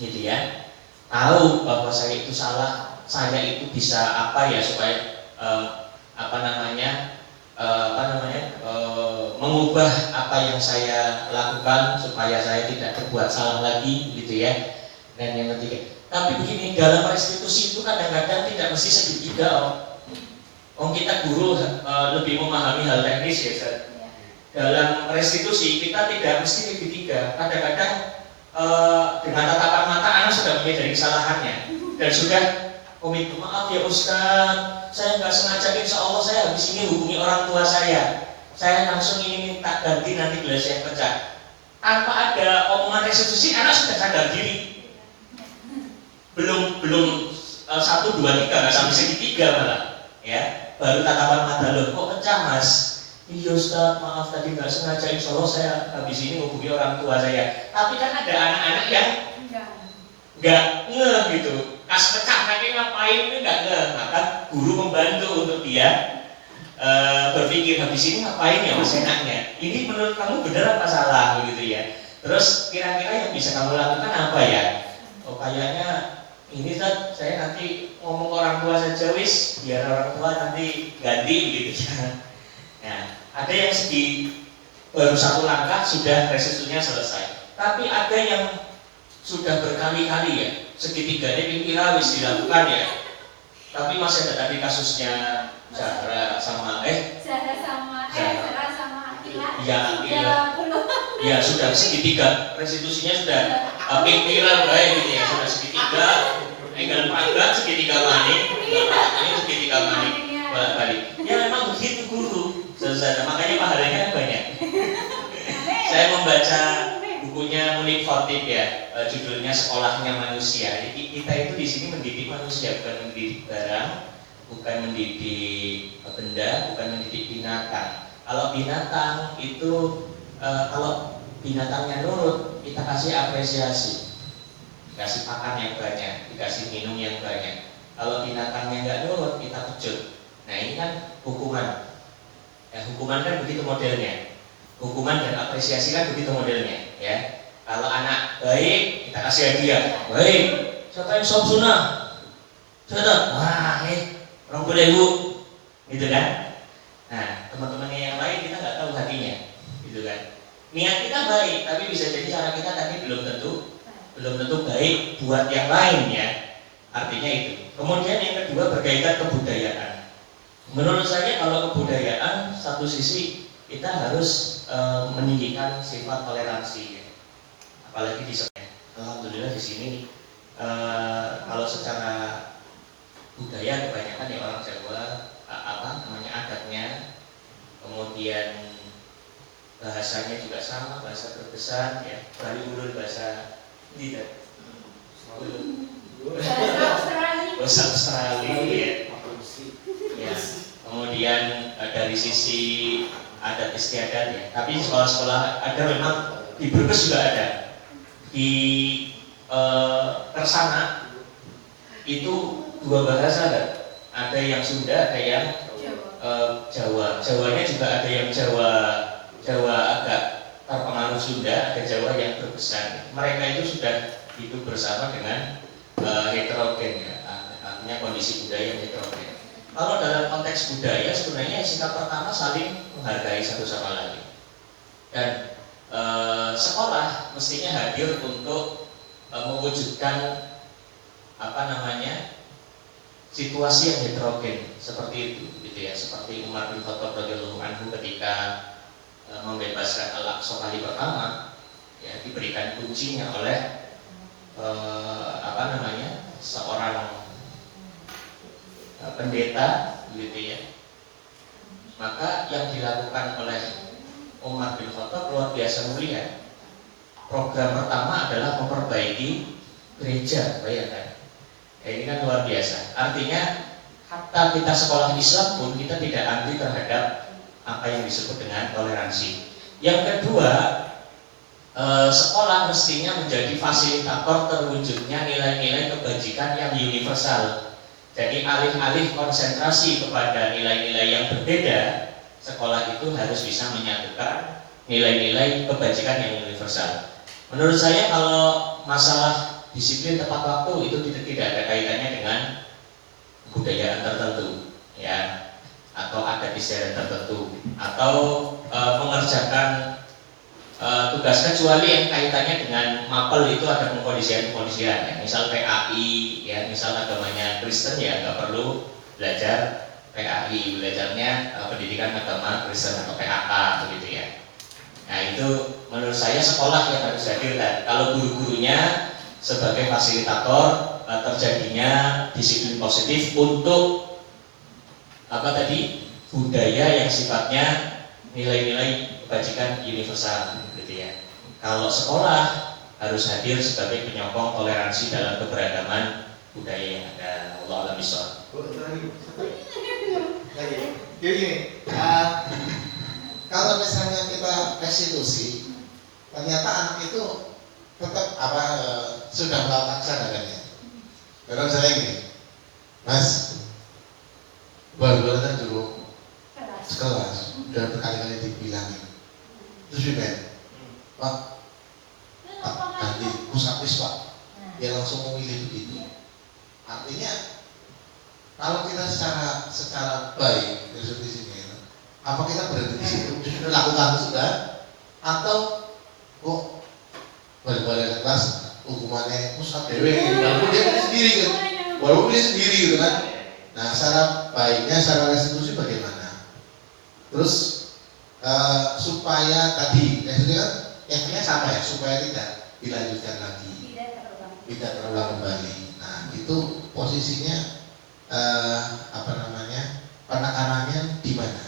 gitu ya. Tahu bahwa saya itu salah, saya itu bisa supaya mengubah apa yang saya lakukan supaya saya tidak berbuat salah lagi, gitu ya. Dan yang ketiga, tapi begini, dalam restitusi itu kadang-kadang tidak mesti segitiga. Kita guru lebih memahami hal teknis ya, Ustaz. Dalam restitusi kita tidak mesti segitiga. Kadang-kadang dengan tatapan mata anak sudah menyadari kesalahannya dan sudah minta maaf ya Ustaz, saya nggak sengaja, insya Allah saya habis ini hubungi orang tua saya langsung ini minta ganti nanti gelas yang pecah. Tanpa ada omongan restitusi, anak sudah sadar diri. Belum 1, 2, 3, nggak sampai segitiga malah, ya. Baru tatapan mata, loh kok pecah mas? Iya Ustaz, maaf tadi nggak sengaja, insya Allah saya habis ini hubungi orang tua saya. Tapi kan ada anak-anak yang nggak ngeh gitu, pas pecah nanti ngapain ini nggak ngeh. Maka guru membantu untuk dia berpikir, habis ini ngapain ya mas enaknya? Ini menurut kamu benar apa salah begitu ya? Terus kira-kira yang bisa kamu lakukan apa ya? Oh kayaknya ini kan saya nanti ngomong ke orang tua saja wis, biar orang tua nanti ganti gitu ya. Nah, ada yang baru satu langkah sudah restitusinya selesai. Tapi ada yang sudah berkali-kali ya, segitiganya pimpira wis dilakukan ya. Tapi masih ada tadi kasusnya Zahra sama Zahra sama Akila. Iya, Akila. Ya sudah segitiga, restitusinya sudah pimpira baik gitu ya, sudah segitiga. Tinggal pangkat segitiga maning, ini segitiga maning balik. Ya memang begitu guru. Selesai. Makanya pahalanya kan banyak. Saya membaca bukunya Munib Khotib ya, judulnya Sekolahnya Manusia. Jadi kita itu di sini mendidik manusia, bukan mendidik barang, bukan mendidik benda, bukan mendidik binatang. Kalau binatang itu, kalau binatangnya nurut, kita kasih apresiasi, dikasih pakan yang banyak, dikasih minum yang banyak. Kalau binatangnya nggak nurut, kita kejut. Nah ini kan hukuman. Ya, hukuman kan begitu modelnya. Hukuman dan apresiasi kan begitu modelnya. Ya, kalau anak baik, kita kasih hadiah. Baik, siapa yang sob sunah? Sudah, wah, orang boleh bu, gitu kan? Nah, teman-temannya yang lain kita nggak tahu hatinya, gitu kan? Niat kita baik, tapi bisa jadi cara kita tadi belum tentu baik buat yang lain ya. Artinya itu. Kemudian yang kedua berkaitan kebudayaan. Menurut saya kalau kebudayaan satu sisi kita harus meninggikan sifat toleransi, ya. Apalagi di sana. Alhamdulillah di sini kalau secara budaya kebanyakan ya orang Jawa adatnya, kemudian bahasanya juga sama, bahasa berpesan ya, Bali ulul bahasa tidak bahasa Australia ya. Ya, kemudian dari sisi adat istiadat ya, tapi sekolah-sekolah ada memang di Brebes juga ada, di Kersana itu dua bahasa ada yang Sunda, ada yang Jawa. Jawanya juga ada yang Jawa agak terpengaruh Sunda, ada Jawa yang berpesan. Mereka itu sudah hidup bersama dengan heterogen ya, artinya kondisi budaya yang heterogen. Kalau dalam konteks budaya sebenarnya sikap pertama saling menghargai satu sama lain. Dan sekolah mestinya hadir untuk mewujudkan situasi yang heterogen seperti itu, gitu ya. Seperti Umar bin Khattab radhiyallahu anhu ketika membebaskan Al-Aqsa kali pertama, ya, diberikan kuncinya oleh seorang pendeta, gitu ya. Maka yang dilakukan oleh Umar bin Khattab luar biasa mulia. Program pertama adalah memperbaiki gereja, bayangkan. Ya, ini kan luar biasa. Artinya, hatta kita sekolah Islam pun kita tidak anti terhadap apa yang disebut dengan toleransi. Yang kedua, sekolah mestinya menjadi fasilitator terwujudnya nilai-nilai kebajikan yang universal. Jadi alih-alih konsentrasi kepada nilai-nilai yang berbeda, sekolah itu harus bisa menyatukan nilai-nilai kebajikan yang universal. Menurut saya kalau masalah disiplin tepat waktu itu tidak ada kaitannya dengan kebudayaan tertentu, ya, atau adat istiadat tertentu, atau mengerjakan tugas kecuali yang kaitannya dengan mapel itu ada pengkondisian ya. Misal PAI ya, misal agamanya Kristen ya nggak perlu belajar PAI, belajarnya pendidikan agama Kristen atau PAK begitu ya. Nah itu menurut saya sekolah yang harus hadir kan. Kalau guru-gurunya sebagai fasilitator terjadinya disiplin positif untuk budaya yang sifatnya nilai-nilai kebajikan universal gitu ya. Kalau sekolah harus hadir sebagai penyokong toleransi dalam keberagaman budaya yang ada. Allah alam bishawab. Jadi kalau misalnya kita restitusi, ternyata anak itu tetap sudah melakukan kesadarannya. Kalau misalnya gini, Mas, baru kan dulu sekelas, udah berkali-kali dibilangin, terus juga, Pak, ganti pusapis Pak, dia langsung memilih begitu. artinya kalau kita secara baik dari sini, apa kita berhenti di situ, sudah lakukan sudah, atau kok balik-balik kelas hukumannya pusat dewe, walaupun dia sendiri kan, walaupun dia sendiri gitu kan. Nah, secara baiknya, secara restitusi bagaimana? Terus supaya tadi, maksudnya kan efeknya sama ya, supaya tidak dilanjutkan lagi, tidak terulang kembali. Nah, itu posisinya penekanannya di mana?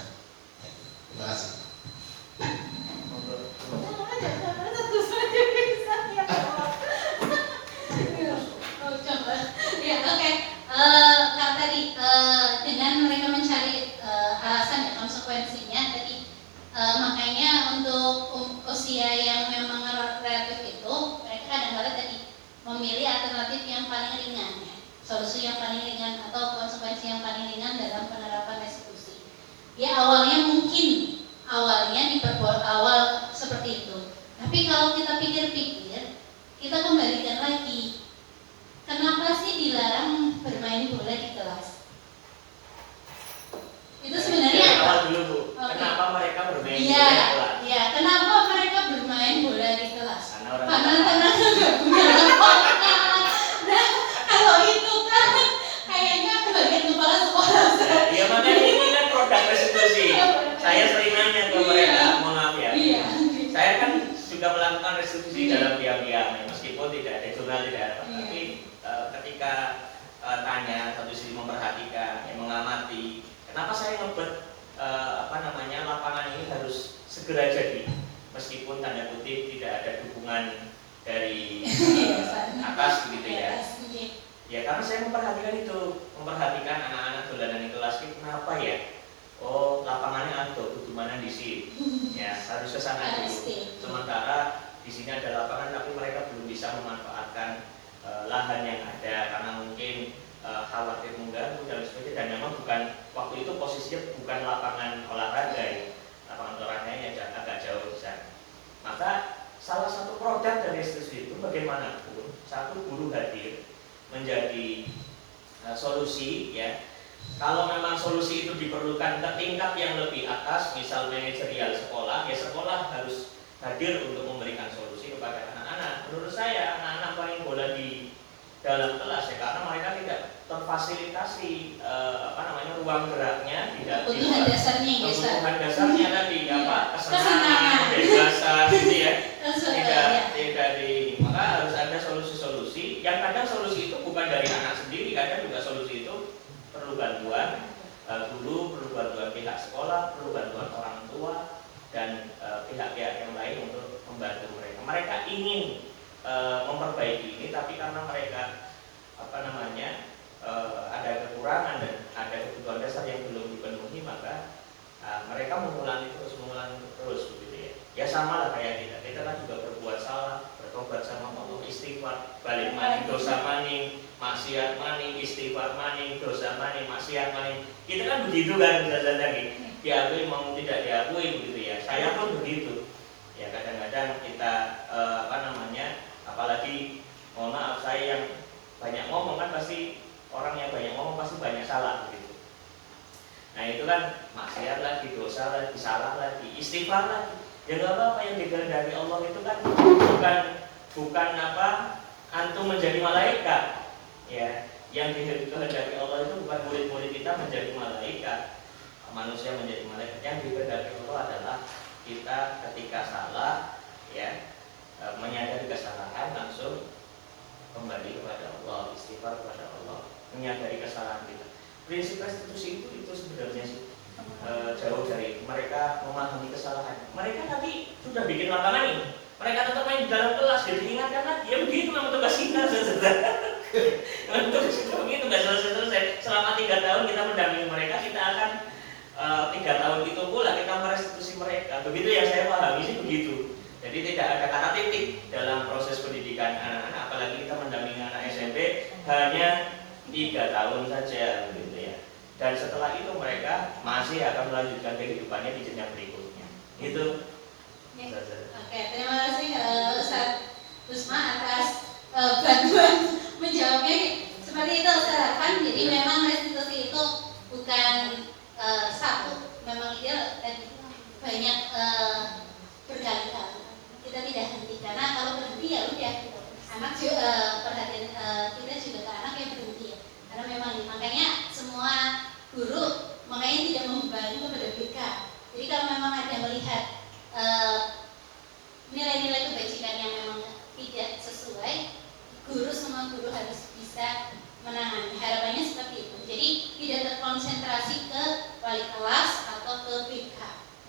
Terima kasih. Oh, coba. Ya, oke. Kak tadi dengan mereka mencari alasan dan konsekuensinya tadi, makanya untuk usia yang memang relatif itu mereka kadang-kadang tadi memilih alternatif yang paling ringan ya, solusi yang paling ringan atau konsekuensi yang paling ringan dalam penerapan restitusi. Ya awalnya diperbuat awal seperti itu, tapi kalau kita pikir-pikir, kita kembalikan lagi, kenapa sih dilarang bermain bola di kelas? Itu sebenarnya awal dulu Bu. Oke. Kenapa mereka bermain Iya, bola di kelas? iya. Kenapa mereka bermain bola di kelas? Karena Karena nggak punya lapangan. Nah, kalau itu kan kayaknya bagian kepala sekolah. ya makanya ini kan produk restitusi. Saya sering nanya ke mereka, mohon maaf ya. Iya. Saya kan juga melakukan restitusi dalam diam-diam, meskipun tidak ada jurnal, tidak ada apa. Iya. Tapi ketika tanya, satu sisi memperhatikan, mengamati, kenapa saya ngebet lapangan ini harus segera jadi, meskipun tanda kutip tidak ada dukungan dari atas begitu ya. Ya karena saya memperhatikan anak-anak dolanan di kelas ini, kenapa ya? Oh, lapangannya ada, butuh mana di sini? Ya, harus ke sana dulu. Sementara di sini ada lapangan, tapi mereka belum bisa memanfaatkan lahan yang ada karena mungkin khawatir mengganggu dan sebagainya. Dan memang bukan waktu itu posisinya bukan lapangan olahraga ya. Lapangan olahraganya agak jauh di sana. Maka salah satu produk dari restitusi itu bagaimanapun satu guru hadir menjadi solusi ya. Kalau memang solusi itu diperlukan ke tingkat yang lebih atas, misal manajerial sekolah, ya sekolah harus hadir untuk memberikan solusi kepada anak-anak. Menurut saya anak-anak main bola di dalam kelas ya karena mereka tidak terfasilitasi ruang geraknya, tidak Kebutuhan dasarnya ya, kebutuhan dasarnya tadi apa Kesenangan. kebebasan gitu ya. Ya. Tidak di maka harus ada solusi-solusi yang kadang solusi itu bukan dari anak sendiri, kadang juga solusi itu perlu bantuan guru, perlu bantuan pihak sekolah, perlu bantuan orang tua dan pihak-pihak yang lain untuk membantu mereka. Mereka ingin memperbaiki ini, tapi karena mereka ada kekurangan dan ada kebutuhan dasar yang belum dipenuhi, maka mereka mengulangi terus begitu ya. Ya sama lah kayak kita kan juga berbuat salah, bertobat sama Allah, istighfar, balik maning, dosa maning, maksiat maning, istighfar maning, dosa maning, maksiat maning. Kita kan begitu kan bisa diakui mau tidak diakui begitu ya. Saya pun begitu. Ya kadang-kadang kita apalagi mohon maaf saya yang banyak ngomong kan pasti orang yang banyak ngomong pasti banyak salah begitu. Nah itu kan maksiat lagi, dosa lagi, salah lagi, istighfar lagi. Ya nggak apa-apa, yang dikehendaki Allah itu kan bukan antum menjadi malaikat. Ya, yang dikehendaki Allah itu bukan murid-murid kita menjadi malaikat, manusia menjadi malaikat. Yang dikehendaki Allah adalah kita ketika salah ya menyadari kesalahan langsung kembali kepada Allah, istighfar kepada Allah, menyadari kesalahan kita. Prinsip restitusi itu sebenarnya jauh dari mereka memahami kesalahan. Mereka tadi sudah bikin lapangan ini, mereka tetap main di dalam kelas, jadi ingatkan lagi. Ya begitu memang tugas kita, tugas kita begitu, nggak selesai. Selama 3 tahun kita mendampingi mereka, kita akan 3 tahun itu pula kita merestitusi mereka. Begitu yang saya pahami sih begitu. Jadi tidak ada kata titik dalam proses pendidikan anak-anak, apalagi kita mendampingi anak SMP hanya 3 tahun saja gitu ya. Dan setelah itu mereka masih akan melanjutkan kehidupannya di jenjang berikutnya. Itu. Oke, terima kasih Ustaz Usma atas bantuan menjawabnya Seperti itu harapan. Jadi memang restitusi itu bukan satu, memang dia banyak berkali-kali. Kita tidak henti karena kalau berhenti ya udah anak juga perhatian kita juga ke anak yang berhenti ya. Karena memang makanya semua guru makanya tidak membebani kepada BK. Jadi kalau memang ada melihat nilai-nilai kebajikan yang memang tidak sesuai, semua guru harus bisa menangani. Harapannya seperti itu. Jadi tidak terkonsentrasi ke wali kelas atau ke BK.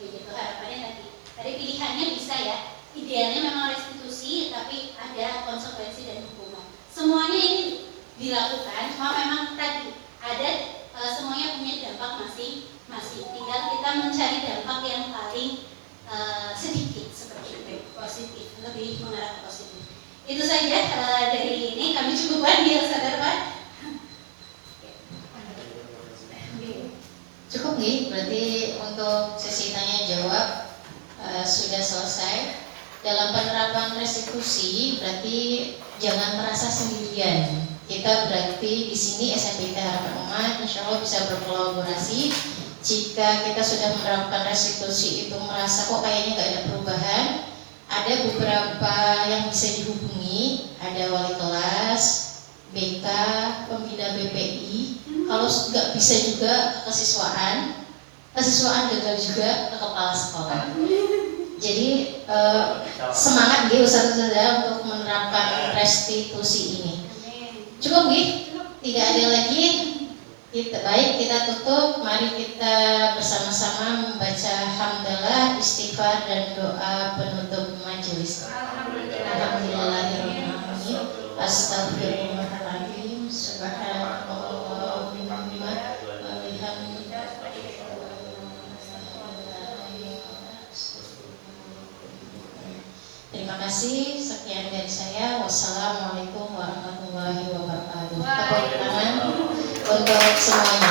Gitu harapannya tadi. Tadi pilihannya bisa ya. Idealnya memang restitusi, tapi ada konsekuensi dan hukuman. Semuanya ini dilakukan, cuma memang tadi ada semuanya punya dampak masing-masing. Tinggal kita mencari dampak yang paling sedikit seperti itu, positif, lebih mengarah ke positif. Itu saja dari ini. Kami cukupkan dia sadar Pak. Cukup nih, berarti untuk sesi tanya jawab sudah selesai. Dalam penerapan restitusi berarti jangan merasa sendirian. Kita berarti di sini SMPT Harapan Umat insya Allah bisa berkolaborasi. Jika kita sudah menerapkan restitusi itu merasa kok kayaknya nggak ada perubahan, ada beberapa yang bisa dihubungi, ada wali kelas, BK, pembina BPI. Kalau nggak bisa juga kesiswaan gagal juga ke kepala sekolah. Jadi semangat nih Ustaz-Ustazah untuk menerapkan restitusi ini. Cukup nih? Tidak ada lagi. Baik, kita tutup. Mari kita bersama-sama membaca hamdalah, istighfar dan doa penutup majelis. Alhamdulillahirobbilalamin. Astagfirullahaladzim. Subhanallahumma wa bihamdika. Terima kasih. Sekian dari saya. Wassalamualaikum warahmatullahi wabarakatuh. Tepuk tangan untuk semuanya.